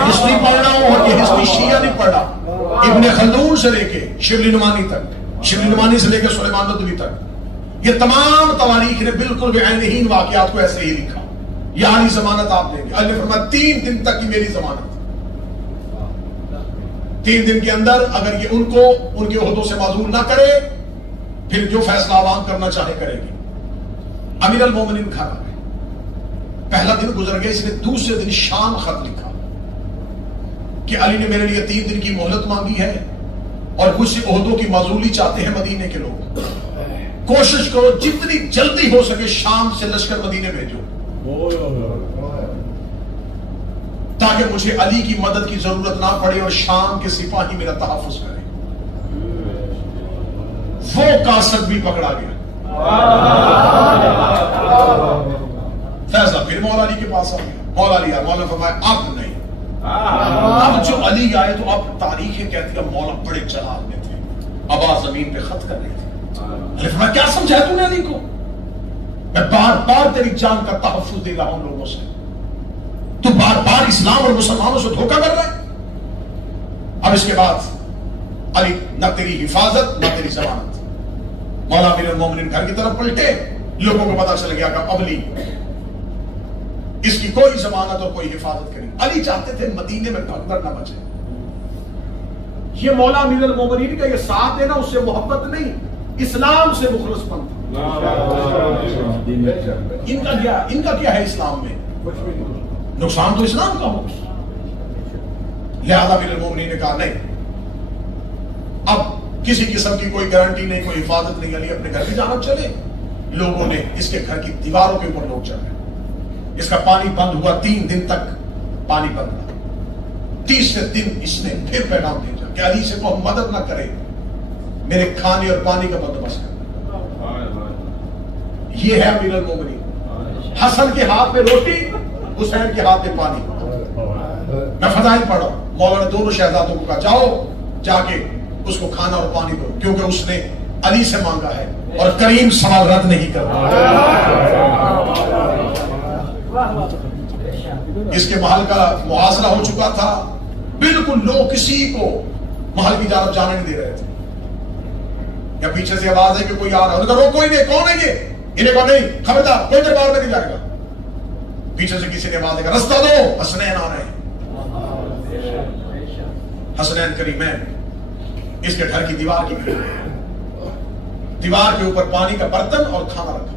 ہسٹری پڑھ رہا ہوں، اور یہ ہسٹری شیعہ نہیں پڑھ رہا، ابن خلدون سے لے کے شبلی نعمانی تک، شبلی نعمانی سے لے کے سلیمان ندوی تک، یہ تمام تواریخ نے بالکل بعینہین واقعات کو ایسے ہی لکھا، یا علی ضمانت آپ دیں گے؟ علی نے فرمایا 3 دن تک کی میری ضمانت، 3 دن کے اندر اگر یہ ان کو ان کے عہدوں سے معزول نہ کرے پھر جو فیصلہ عوام کرنا چاہے کرے گی۔ امیر المومنین گھر آ گئے، پہلا دن گزر گیا، اس نے دوسرے دن شام خط لکھا کہ علی نے میرے لیے 3 دن کی مہلت مانگی ہے اور مجھ سے عہدوں کی معزولی چاہتے ہیں مدینے کے لوگ، کوشش کرو جتنی جلدی ہو سکے شام سے لشکر مدینے بھیجو تاکہ مجھے علی کی مدد کی ضرورت نہ پڑے اور شام کے سپاہی میرا تحفظ کریں۔ وہ قاصد بھی پکڑا گیا، فیصلہ پھر مولا علی کے پاس آ گیا، مولا علی آیا، مولا فرمایا اب نہیں، اب جو علی آئے تو اب تاریخیں کہتی ہے مولا بڑے جلال میں تھے، ابا زمین پہ خط کر رہے تھے۔ علی فرمایا کیا سمجھایا تو نے علی کو؟ میں بار بار تیری جان کا تحفظ دے رہا ہوں لوگوں سے، تو بار بار اسلام اور مسلمانوں سے دھوکہ کر رہا ہے۔ اب اس کے بعد علی نہ تیری حفاظت نہ تیری ضمانت۔ مولا امیر المومنین گھر کی طرف پلٹے، لوگوں کو پتا چل گیا کہ اب علی اس کی کوئی ضمانت اور کوئی حفاظت کریں۔ علی چاہتے تھے مدینے میں بھگدڑ نہ بچے۔ یہ مولا امیر المومنین کا یہ ساتھ دینا اس سے محبت نہیں، اسلام سے مخلص پن تھا۔ ان کا کیا ہے اسلام میں؟ نقصان تو اسلام کا ہو۔ لہذا امیر المومنین نے کہا نہیں، اب کسی قسم کی کوئی گارنٹی نہیں، کوئی حفاظت نہیں، علی اپنے گھر کی جانب چلے۔ لوگوں نے اس کے گھر کی دیواروں کے اوپر لوگ چڑھ گئے، اس کا پانی بند ہوا، 3 دن تک پانی بند رہا۔ تیسرے دن اس نے پھر پیغام بھیجا کہ علی سے کو مدد نہ کرے، میرے کھانے اور پانی کا بندوبست کر۔ یہ ہے امیر المومنین، حسن کے ہاتھ میں روٹی، حسین کے ہاتھ میں پانی۔ میں فضائل پڑھ رہا ہوں، مولا نے دونوں شہزادوں کو کہا جاؤ جا کے اس کو کھانا اور پانی دو، کیونکہ اس نے علی سے مانگا ہے اور کریم سوال رد نہیں کرتا۔ اس کے محل کا محاصرہ ہو چکا تھا، بالکل لوگ کسی کو محل کی جانب جانے نہیں دے رہے تھے۔ یا پیچھے سے آواز ہے کہ کوئی آ رہا ہے، وہ کوئی نہیں، کون ہے یہ؟ انہیں کہا نہیں، خبردار کوئی دربار میں نہیں جائے گا۔ پیچھے سے کسی نے آواز ہے رستہ دو، حسنین آ رہے ہیں، حسنین کریمین۔ اس کے گھر کی دیوار کی دیوار کے اوپر پانی کا برتن اور کھانا رکھا۔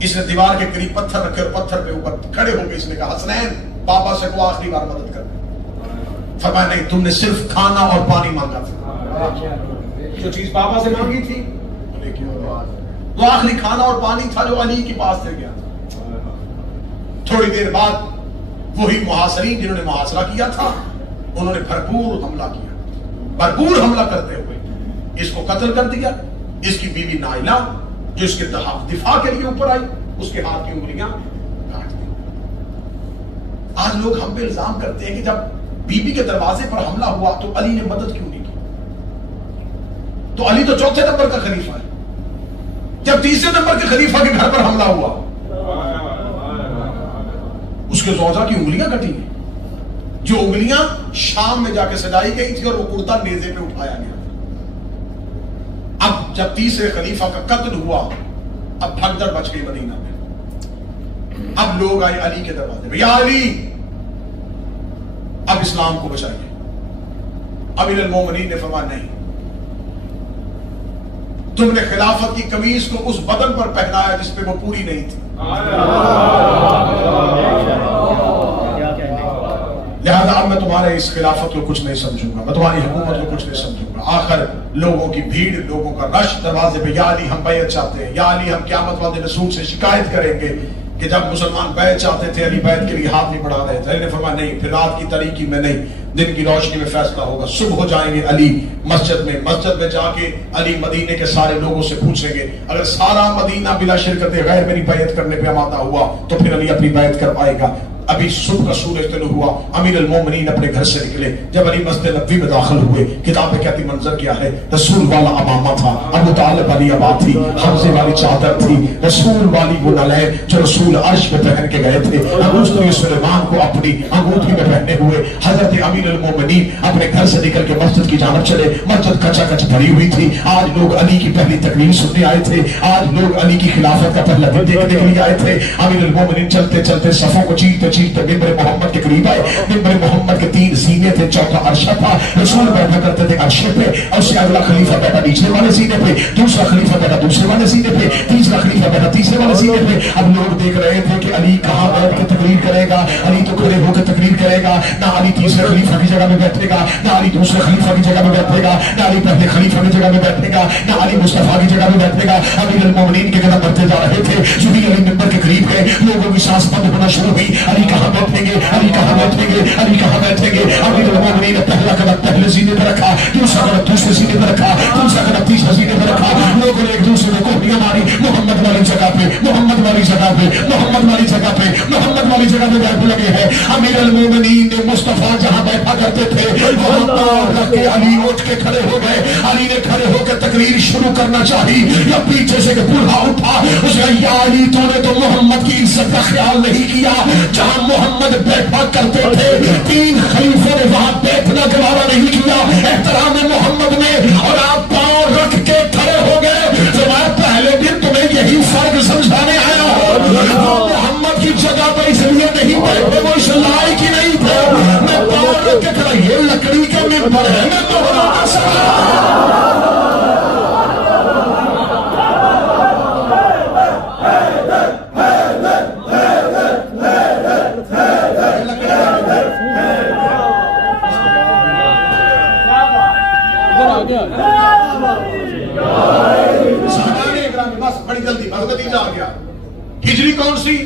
اس نے دیوار کے قریب پتھر رکھے اور پتھر کے اوپر کھڑے ہو کے اس نے کہا حسنین پاپا سے کو آخری بار مدد کر دے۔ فرمایا نہیں، تم نے صرف کھانا اور پانی مانگا تھا، جو چیز پاپا سے مانگی تھی وہ آخری کھانا اور پانی تھا جو علی کے پاس سے گیا تھا۔ تھوڑی دیر بعد وہی محاصرین جنہوں نے محاصرہ کیا تھا انہوں نے بھرپور حملہ کیا، بھرپور حملہ کرتے ہوئے اس کو قتل کر دیا۔ اس کی بیوی نائلہ جو اس کے دفاع کے لیے اوپر آئی، اس کے ہاتھ کی انگلیاں کاٹ دی۔ آج لوگ ہم پہ الزام کرتے ہیں کہ جب بیوی کے دروازے پر حملہ ہوا تو علی نے مدد کیوں نہیں کی؟ تو علی تو 4تھے نمبر کا خلیفہ ہے، جب 3رے نمبر کے خلیفہ کے گھر پر حملہ ہوا اس کے زوجہ کی انگلیاں کٹی گئی، جو انگلیاں شام میں جا کے سجائی گئی تھی اور وہ کرتا نیزے پہ اٹھایا گیا تھا. اب جب تیسرے خلیفہ کا قتل ہوا اب بھگدڑ مچ گئی مدینہ میں. اب لوگ آئے علی کے دروازے پہ, یا علی اب اسلام کو بچائیے. امیر المومنین نے فرمایا نہیں, تم نے خلافت کی قمیص کو اس بدن پر پہنایا جس پہ وہ پوری نہیں تھی, لہذا اب میں تمہارے اس خلافت کو کچھ نہیں سمجھوں گا, میں تمہاری حکومت کو کچھ نہیں سمجھوں گا. آخر لوگوں کی بھیڑ, لوگوں کا رش دروازے پہ, یا علی ہم بیعت چاہتے ہیں, یا علی ہم قیامت والے رسول سے شکایت کریں گے کہ جب مسلمان بیعت چاہتے تھے علی بیعت کے لیے ہاتھ نہیں بڑھا رہے تھے. علی نے فرمایا نہیں, پھر رات کی تاریکی میں نہیں, دن کی روشنی میں فیصلہ ہوگا. صبح ہو جائیں گے علی مسجد میں جا کے علی مدینے کے سارے لوگوں سے پوچھیں گے, اگر سارا مدینہ بلا شرکت غیر میری بیعت کرنے پہ آمادہ ہوا تو پھر علی اپنی بیعت کر پائے گا. ابھی صبح کا سورج طلوع ہوا, امیر المومنین اپنے گھر سے نکلے. جب علی مسجد نبوی میں داخل ہوئے, کتابیں کہتی منظر کیا ہے, رسول والا امامہ تھا, ابو طالب والی عبا تھی, حمزے والی چادر تھی, رسول والی وہ نلین جو رسول عرش میں پہن کے گئے تھے, انگوٹھی سلیمان کو اپنی انگوٹھی میں پہنے ہوئے حضرت امیر المومنین اپنے گھر سے نکل کے مسجد کی جانب چلے. مسجد کچا کچ بھری ہوئی تھی. آج لوگ علی کی پہلی تقریر سننے آئے تھے, آج لوگ علی کی خلافت کا پہلا دن دیکھنے کے لیے آئے تھے. امیر المومنین چلتے چلتے صفوں کو چیرتے چیرتے ممبر محمد کے قریب آئے. ممبر محمد کے 3 سینے تھے, چوتھا عرشہ تھا. رسول بیٹھا کرتے تھے عرشے پہ, اور اس سے اگلا خلیفہ بیٹھا نیچے والے سینے پہ, دوسرا خلیفہ بیٹھا دوسرے والے سینے پہ, تیسرا خلیفہ بیٹھا تیسرے والے سینے پہ. اب لوگ دیکھ رہے تھے کہ علی کہاں بیٹھ کے تقریر کرے گا. علی تو کھڑے ہو کے تقریر کرے گا, نہ علی تیسرے خلیفہ کی جگہ میں بیٹھے گا, نہ علی دوسرے خلیفہ کی جگہ میں بیٹھے گا, نہ علی پہلے خلیفہ کی جگہ میں بیٹھے گا, نہ علی مصطفیٰ کی جگہ میں بیٹھے گا. امیر المومنین کے قدم بڑھتے جا رہے تھے. جب علی ممبر کے قریب گئے, لوگوں کی سانس بند ہونا شروع ہوئی. علی کہاں بیٹھیں گے, علی کہاں بیٹھیں گے, علی کہاں بیٹھیں گے. امیر المومنین نے پہلا قدم پہلے سینے پہ رکھا, دوسرا قدم دوسرے سینے پہ رکھا, دوسرا قدم تیسرے سینے پہ رکھا. لوگوں نے ایک دوسرے کو کوہنیاں ماری, محمد والی جگہ پہ, محمد والی جگہ پہ, محمد والی جگہ پہ, محمد والی جگہ پہ بیٹھنے لگے ہیں. امیر المومنین نے مصطفیٰ جہاں بیٹھا کرتے تھے وہاں پاؤں رکھ کے علی اٹھ کے کھڑے ہو گئے. علی نے کھڑے ہو کے تقریر شروع کرنا چاہی, یا پیچھے سے بوڑھا اٹھا, اس نے یا علی تو نے تو محمد کی عزت کا خیال نہیں کیا. جہاں محمد بیٹھا کرتے تھے 3 خلیفوں نے وہاں بیٹھنا گوارا نہیں کیا احترام محمد میں, اور آپ پاؤں رکھ کے کھڑے ہو گئے. تو میں پہلے دن تمہیں یہی فرق سمجھانے آیا ہوں. محمد کی جگہ پہ اس لیے نہیں بیٹھے وہ اس لائق ہی نہیں تھے. میں پاؤں رکھ کے کھڑا, یہ لکڑی کا ممبر ہے, میں تو بس بڑی جلدی بس نتیجہ آ گیا. ہجری کون سی؟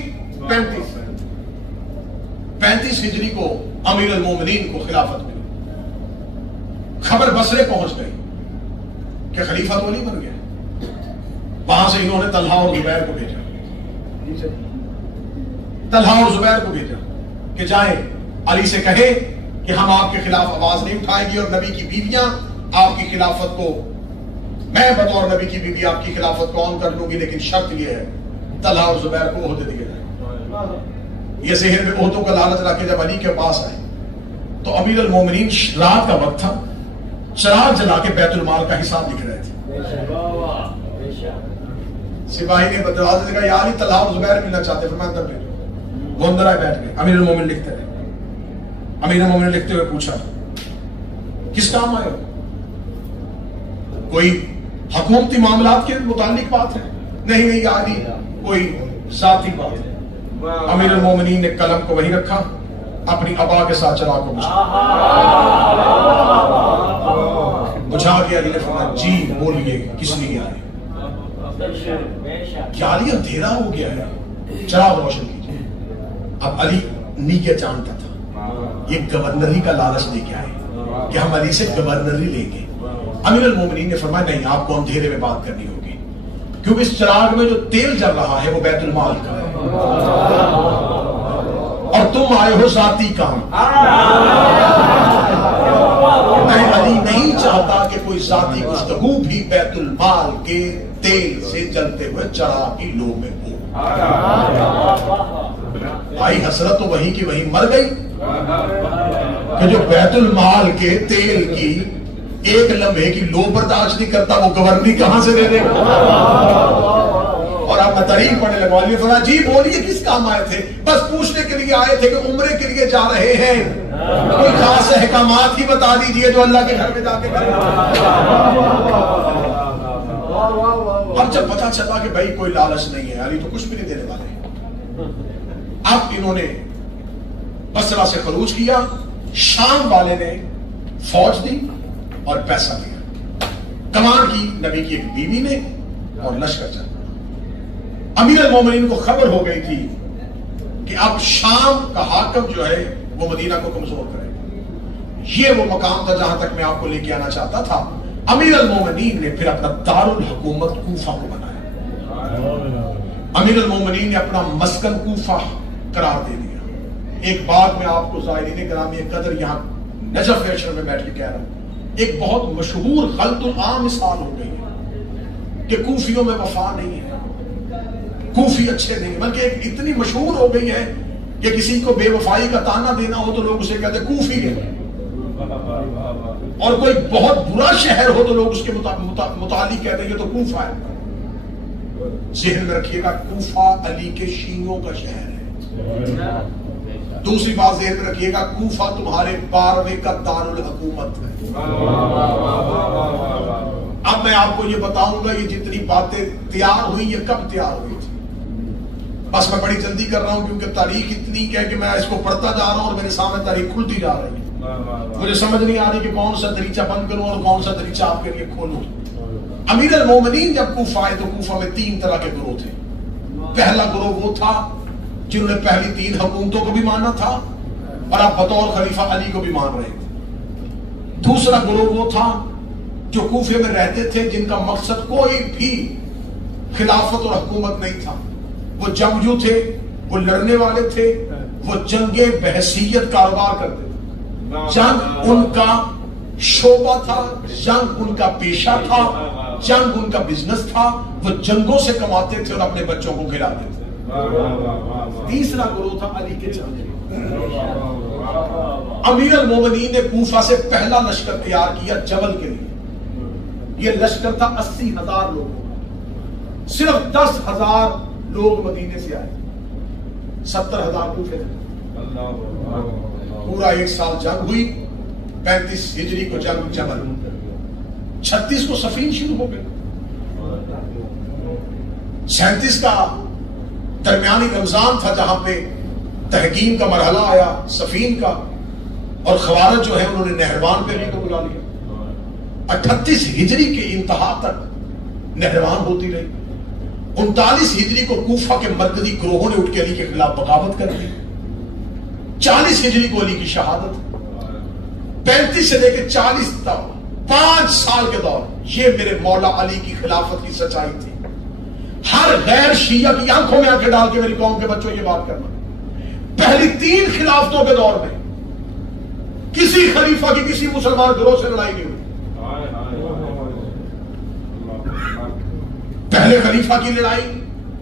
35 ہجری کو امیر المومنین کو خلافت ملی. خبر بصرے پہنچ گئی کہ خلیفہ تو علی بن گیا. وہاں سے انہوں نے طلحہ اور زبیر کو بھیجا, طلحہ اور زبیر کو بھیجا کہ جائیں علی سے کہے کہ ہم آپ کے خلاف آواز نہیں اٹھائیں گی, اور نبی کی بیویاں آپ کی خلافت کو, میں بطور نبی کی بیوی آپ کی خلافت کو آن کر لوں گی, لیکن شرط یہ ہے طلحہ اور زبیر کو عہدے دیے جائیں. یہ ذہن میں عہدوں کا لالچ رکھ کے جب علی کے پاس آئے تو امیر المومنین رات کا وقت تھا, چراغ جلا کے بیت المال کا حساب لکھ رہے تھے. سپاہی نے دروازے سے کہا یا علی طلحہ اور زبیر ملنا چاہتے, فرمایا اندر بھیجو. وہ اندر آئے بیٹھ گئے. امیر المومنین لکھتے رہے. امیر المومنین لکھتے ہوئے پوچھا کس کام آئے ہو؟ کوئی حکومتی معاملات کے متعلق بات ہے؟ نہیں یا علی کوئی ذاتی بات ہے. امیر المومنین نے قلم کو وہی رکھا, اپنی ابا کے ساتھ چراغ کو بجھا کے علی نے فرمایا جی بولیے کس لیے آئے؟ کیا علی اندھیرا ہو گیا ہے, چراغ روشن کیجیے. اب علی نیت جانتا تھا یہ گورنری کا لالچ لے کے آئے کہ ہم علی سے گورنری لیں گے. امیر المومنین نے فرمایا نہیں, آپ کو اندھیرے میں بات کرنی ہوگی, کیونکہ اس چراغ میں جو تیل جل رہا ہے وہ بیت المال کا ہے, اور تم آئے ہو ذاتی کام. میں علی نہیں چاہتا کہ کوئی ذاتی گفتگو بھی بیت المال کے تیل سے جلتے ہوئے چراغ کی لو میں ہو. آئی حسرت تو وہی کی وہی مر گئی کہ جو بیت المال کے تیل کی ایک لمحے کی لو برداشت نہیں کرتا وہ گورنری کہاں سے دے دے گا؟ اور آپ میں تاریخ پڑھنے لگوا لیے فرمایا جی بولیے کس کام آئے تھے؟ بس پوچھنے کے لیے آئے تھے کہ عمرے کے لیے جا رہے ہیں، کوئی خاص احکامات ہی بتا دیجئے جو اللہ کے گھر میں جا کے کریں۔ اب جب پتہ چلا کہ بھائی کوئی لالچ نہیں ہے، علی تو کچھ بھی نہیں دینے والے، اب انہوں نے بصرہ سے خروج کیا، شام والے نے فوج دی اور پیسہ دیا، کمان کی نبی کی ایک بیوی نے اور لشکر چل۔ امیر المومنین کو خبر ہو گئی تھی کہ اب شام کا حاکم جو ہے وہ مدینہ کو کمزور کرے گا، یہ وہ مقام تھا جہاں تک میں آپ کو لے کے آنا چاہتا تھا۔ امیر المومنین نے پھر اپنا دارالحکومت کوفہ کو بنایا، امیر المومنین نے اپنا مسکن کوفہ قرار دے دیا۔ ایک بات میں آپ کو زائرین گرامی قدر یہاں نجف فیشن میں بیٹھ کے کہہ رہا ہوں، ایک بہت مشہور غلط العام مثال ہو گئی ہے کہ کوفیوں میں وفا نہیں ہے، کوفی اچھے نہیں، بلکہ ایک اتنی مشہور ہو گئی ہے کہ کسی کو بے وفائی کا تانا دینا ہو تو لوگ اسے کہتے کوفی ہے، اور کوئی بہت برا شہر ہو تو لوگ اس کے متعلق کہتے ہیں یہ تو کوفہ ہے۔ ذہن میں رکھیے گا کوفہ علی کے شیعوں کا شہر ہے۔ دوسری بات ذہن میں رکھیے گا کوفہ تمہارے 12ویں کا دارالحکومت ہے۔ اب میں آپ کو یہ بتاؤں گا یہ جتنی باتیں تیار ہوئی یہ کب تیار ہوئی تھی، بس میں بڑی جلدی کر رہا ہوں کیونکہ تاریخ اتنی ہے کہ میں اس کو پڑھتا جا رہا ہوں اور میرے سامنے تاریخ کھلتی جا رہی ہے، مجھے سمجھ نہیں آ رہی کہ کون سا دریچہ بند کروں اور کون سا دریچہ آپ کے لیے کھولوں۔ امیر المومنین جب کوفہ آئے تو کوفہ میں 3 طرح کے گروہ تھے۔ پہلا گروہ وہ تھا جنہوں نے پہلی 3 حکومتوں کو بھی مانا تھا اور اب بطور خلیفہ علی کو بھی مان رہے تھے۔ دوسرا گروہ وہ تھا جو کوفے میں رہتے تھے جن کا مقصد کوئی بھی خلافت اور حکومت نہیں تھا، وہ جنگجو تھے، وہ لڑنے والے تھے، وہ جنگ بحثیت کاروبار کرتے تھے، جنگ ان کا شعبہ تھا، جنگ ان کا پیشہ تھا، جنگ ان کا بزنس تھا، وہ جنگوں سے کماتے تھے اور اپنے بچوں کو کھلاتے تھے۔ تیسرا گروہ تھا علی کے چاچے۔ امیر المومنین نے کوفہ سے پہلا لشکر تیار کیا جبل کے لیے، یہ لشکر تھا 80,000 لوگوں، صرف 10,000 لوگ مدینے سے آئے، 70,000 کوفے تھے۔ پورا 1 سال جنگ ہوئی، 35 ہجری کو جنگ جبل، 36 کو صفین شروع ہو گئے، 37 کا درمیانی رمضان تھا جہاں پہ تحکیم کا مرحلہ آیا صفین کا، اور خوارج جو ہے انہوں نے نہروان پہ علی کو بلا لیا۔ 38 ہجری کے انتہا تک نہروان ہوتی رہی۔ 39 ہجری کو کوفہ کے مرکزی گروہوں نے اٹھ کے علی کے خلاف بغاوت کر دی۔ 40 ہجری کو علی کی شہادت۔ 35 سے لے کے 40 تک 5 سال کے دور یہ میرے مولا علی کی خلافت کی سچائی تھی۔ ہر غیر شیعہ کی آنکھوں میں آنکھیں ڈال کے میری قوم کے بچوں یہ بات کرنا، پہلی 3 خلافتوں کے دور میں کسی خلیفہ کی کسی مسلمان گروہ سے لڑائی نہیں ہوئی۔ پہلے خلیفہ کی لڑائی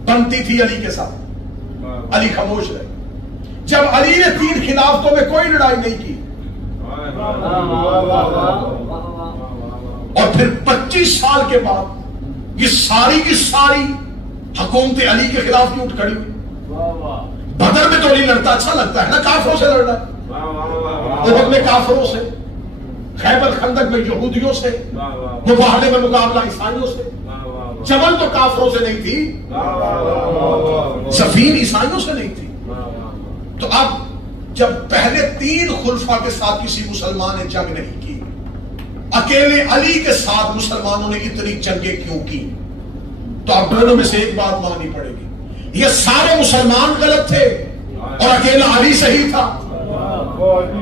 بنتی تھی علی کے ساتھ، علی خاموش رہے۔ جب علی نے 3 خلافتوں میں کوئی لڑائی نہیں کی اور پھر 25 سال کے بعد یہ ساری کی ساری حکومت علی کے خلاف کی اٹھ کھڑی ہوئی۔ بدر میں تو علی لڑتا اچھا لگتا ہے نا، کافروں سے لڑ رہا ہے، احد میں کافروں سے، خیبر خندق میں یہودیوں سے، مباہلے میں مقابلہ عیسائیوں سے۔ جبل تو کافروں سے نہیں تھی، صفین عیسائیوں سے نہیں تھی۔ تو اب جب پہلے 3 خلفاء کے ساتھ کسی مسلمان نے جنگ نہیں کی، اکیلے علی کے ساتھ مسلمانوں نے اتنی جنگیں کیوں کی؟ تو اب دونوں میں سے ایک بات ماننی پڑے گی، یہ سارے مسلمان غلط تھے اور اکیلا علی صحیح تھا،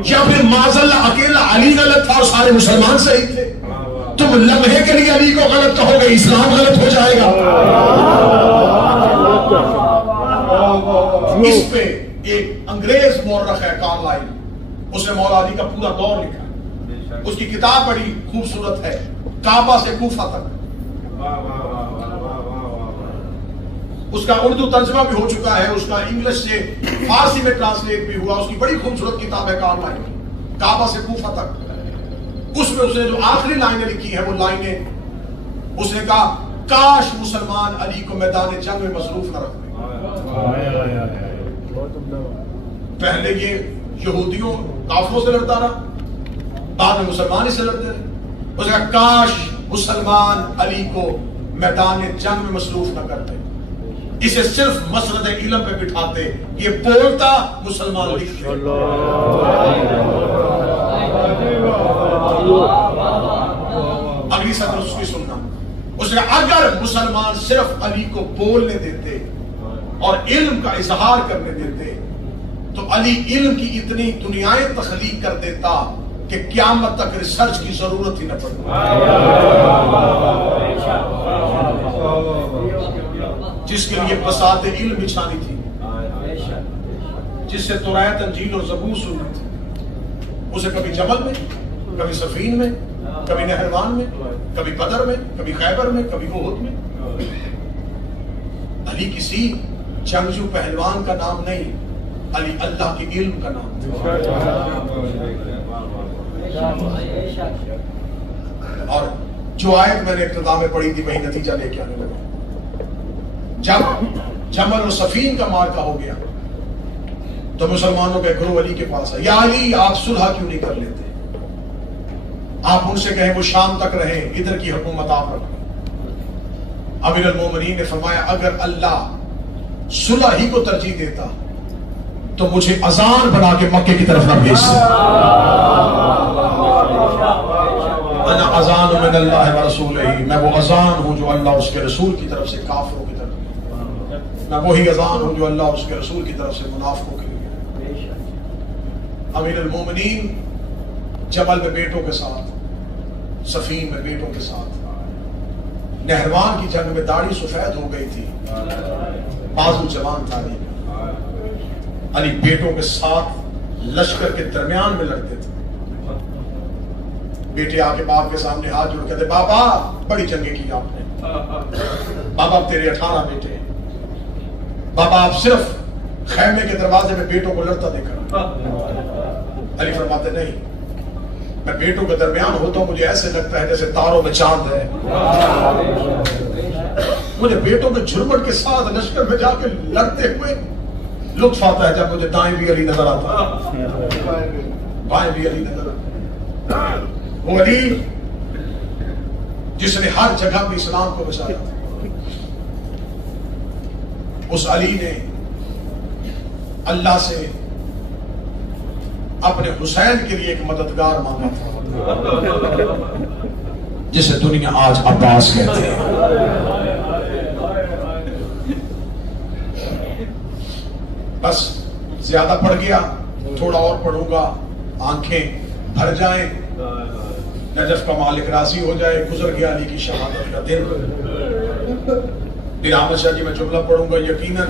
یا پھر معاذاللہ اکیلا علی غلط تھا اور سارے مسلمان صحیح تھے؟ تم لمحے کے لیے علی کو غلط کہو گے، اسلام غلط ہو جائے گا۔ اس پہ ایک انگریز مورخ ہے کارلائل، اس نے مولا علی کا پورا دور لکھا ہے، اس کی کتاب بڑی خوبصورت ہے، کعبہ سے کوفہ تک۔ اس کا اردو ترجمہ بھی ہو چکا ہے، اس کا انگلش سے فارسی میں ٹرانسلیٹ بھی ہوا، اس کی بڑی خوبصورت کتاب ہے کارلائن، کعبہ سے کوفہ تک۔ اس میں اس نے جو آخری لائنیں لکھی ہیں وہ لائنیں اس نے کہا کاش مسلمان علی کو میدان جنگ میں مصروف نہ رکھتے۔ پہلے یہ یہودیوں کافروں سے لڑتا رہا، بعد میں مسلمان ہی سے لڑتے رہے۔ اس نے کہا کاش مسلمان علی کو میدان جنگ میں مصروف نہ کرتے، اسے صرف مسند علم پہ بٹھاتے، یہ بولتا مسلمان لکھتے۔ اگلی سطر اس کی سننا، اس نے اگر مسلمان صرف علی کو بولنے دیتے اور علم کا اظہار کرنے دیتے تو علی علم کی اتنی دنیائیں تخلیق کر دیتا کہ قیامت تک ریسرچ کی ضرورت ہی نہ پڑتی۔ جس کے لیے بساط علم بچھانی تھی، جس سے توریت انجیل اور زبور سنی تھی، اسے کبھی جبل میں، کبھی سفین میں، کبھی نہروان میں، کبھی بدر میں، کبھی خیبر میں، کبھی احد میں۔ علی کسی جنگجو پہلوان کا نام نہیں، علی اللہ کے علم کا نام تھا۔ اور جو آیت میں نے ابتدا میں پڑھی تھی وہی نتیجہ لے کے آنے لگا۔ جب جمل و سفین کا مارکا ہو گیا تو مسلمانوں کا گروہ علی کے پاس ہے، یا علی آپ صلح کیوں نہیں کر لیتے؟ آپ ان سے کہیں وہ شام تک رہیں، ادھر کی حکومت آپ رکھیں۔ امیر المومنین نے فرمایا اگر اللہ صلح ہی کو ترجیح دیتا تو مجھے اذان بنا کے مکے کی طرف نہ بھیجتے۔ انا اذان من اللہ و رسولہ، میں وہ اذان ہوں جو اللہ اس کے رسول کی طرف سے کافروں کی طرف، میں وہی اذان ہوں جو اللہ اور اس کے رسول کی طرف سے منافقوں کے لیے۔ امیر المومنین جبل میں بیٹوں کے ساتھ، سفین میں بیٹوں کے ساتھ، نہروان کی جنگ میں داڑھی سفید ہو گئی تھی، بازو جوان تھا علی، علی بیٹوں کے ساتھ لشکر کے درمیان میں لڑتے تھے۔ بیٹے آ کے باپ کے سامنے ہاتھ جوڑ کہتے بابا بڑی جنگیں کی آپ نے، بابا اب تیرے 18 بیٹے ہیں، بابا آپ صرف خیمے کے دروازے میں بیٹوں کو لڑتا دیکھا۔ علی فرماتے نہیں، میں بیٹوں کے درمیان ہوتا ہوں مجھے ایسے لگتا ہے جیسے تاروں میں چاند ہے، مجھے بیٹوں کے جھرمٹ کے ساتھ لشکر میں جا کے لڑتے ہوئے لطف آتا ہے جب مجھے دائیں بھی علی نظر آتا ہے، بائیں بھی علی نظر آتا ہے۔ وہ علی جس نے ہر جگہ پہ اسلام کو بچایا، اس علی نے اللہ سے اپنے حسین کے لیے ایک مددگار مانگا تھا جسے دنیا آج عباس کہتے ہیں۔ بس زیادہ پڑھ گیا، تھوڑا اور پڑھوں گا، آنکھیں بھر جائیں، نجف کا مالک راضی ہو جائے، گزر گیا علی کی شہادت کا دن۔ پھر احمد شاہ جی میں جملہ پڑھوں گا، یقیناً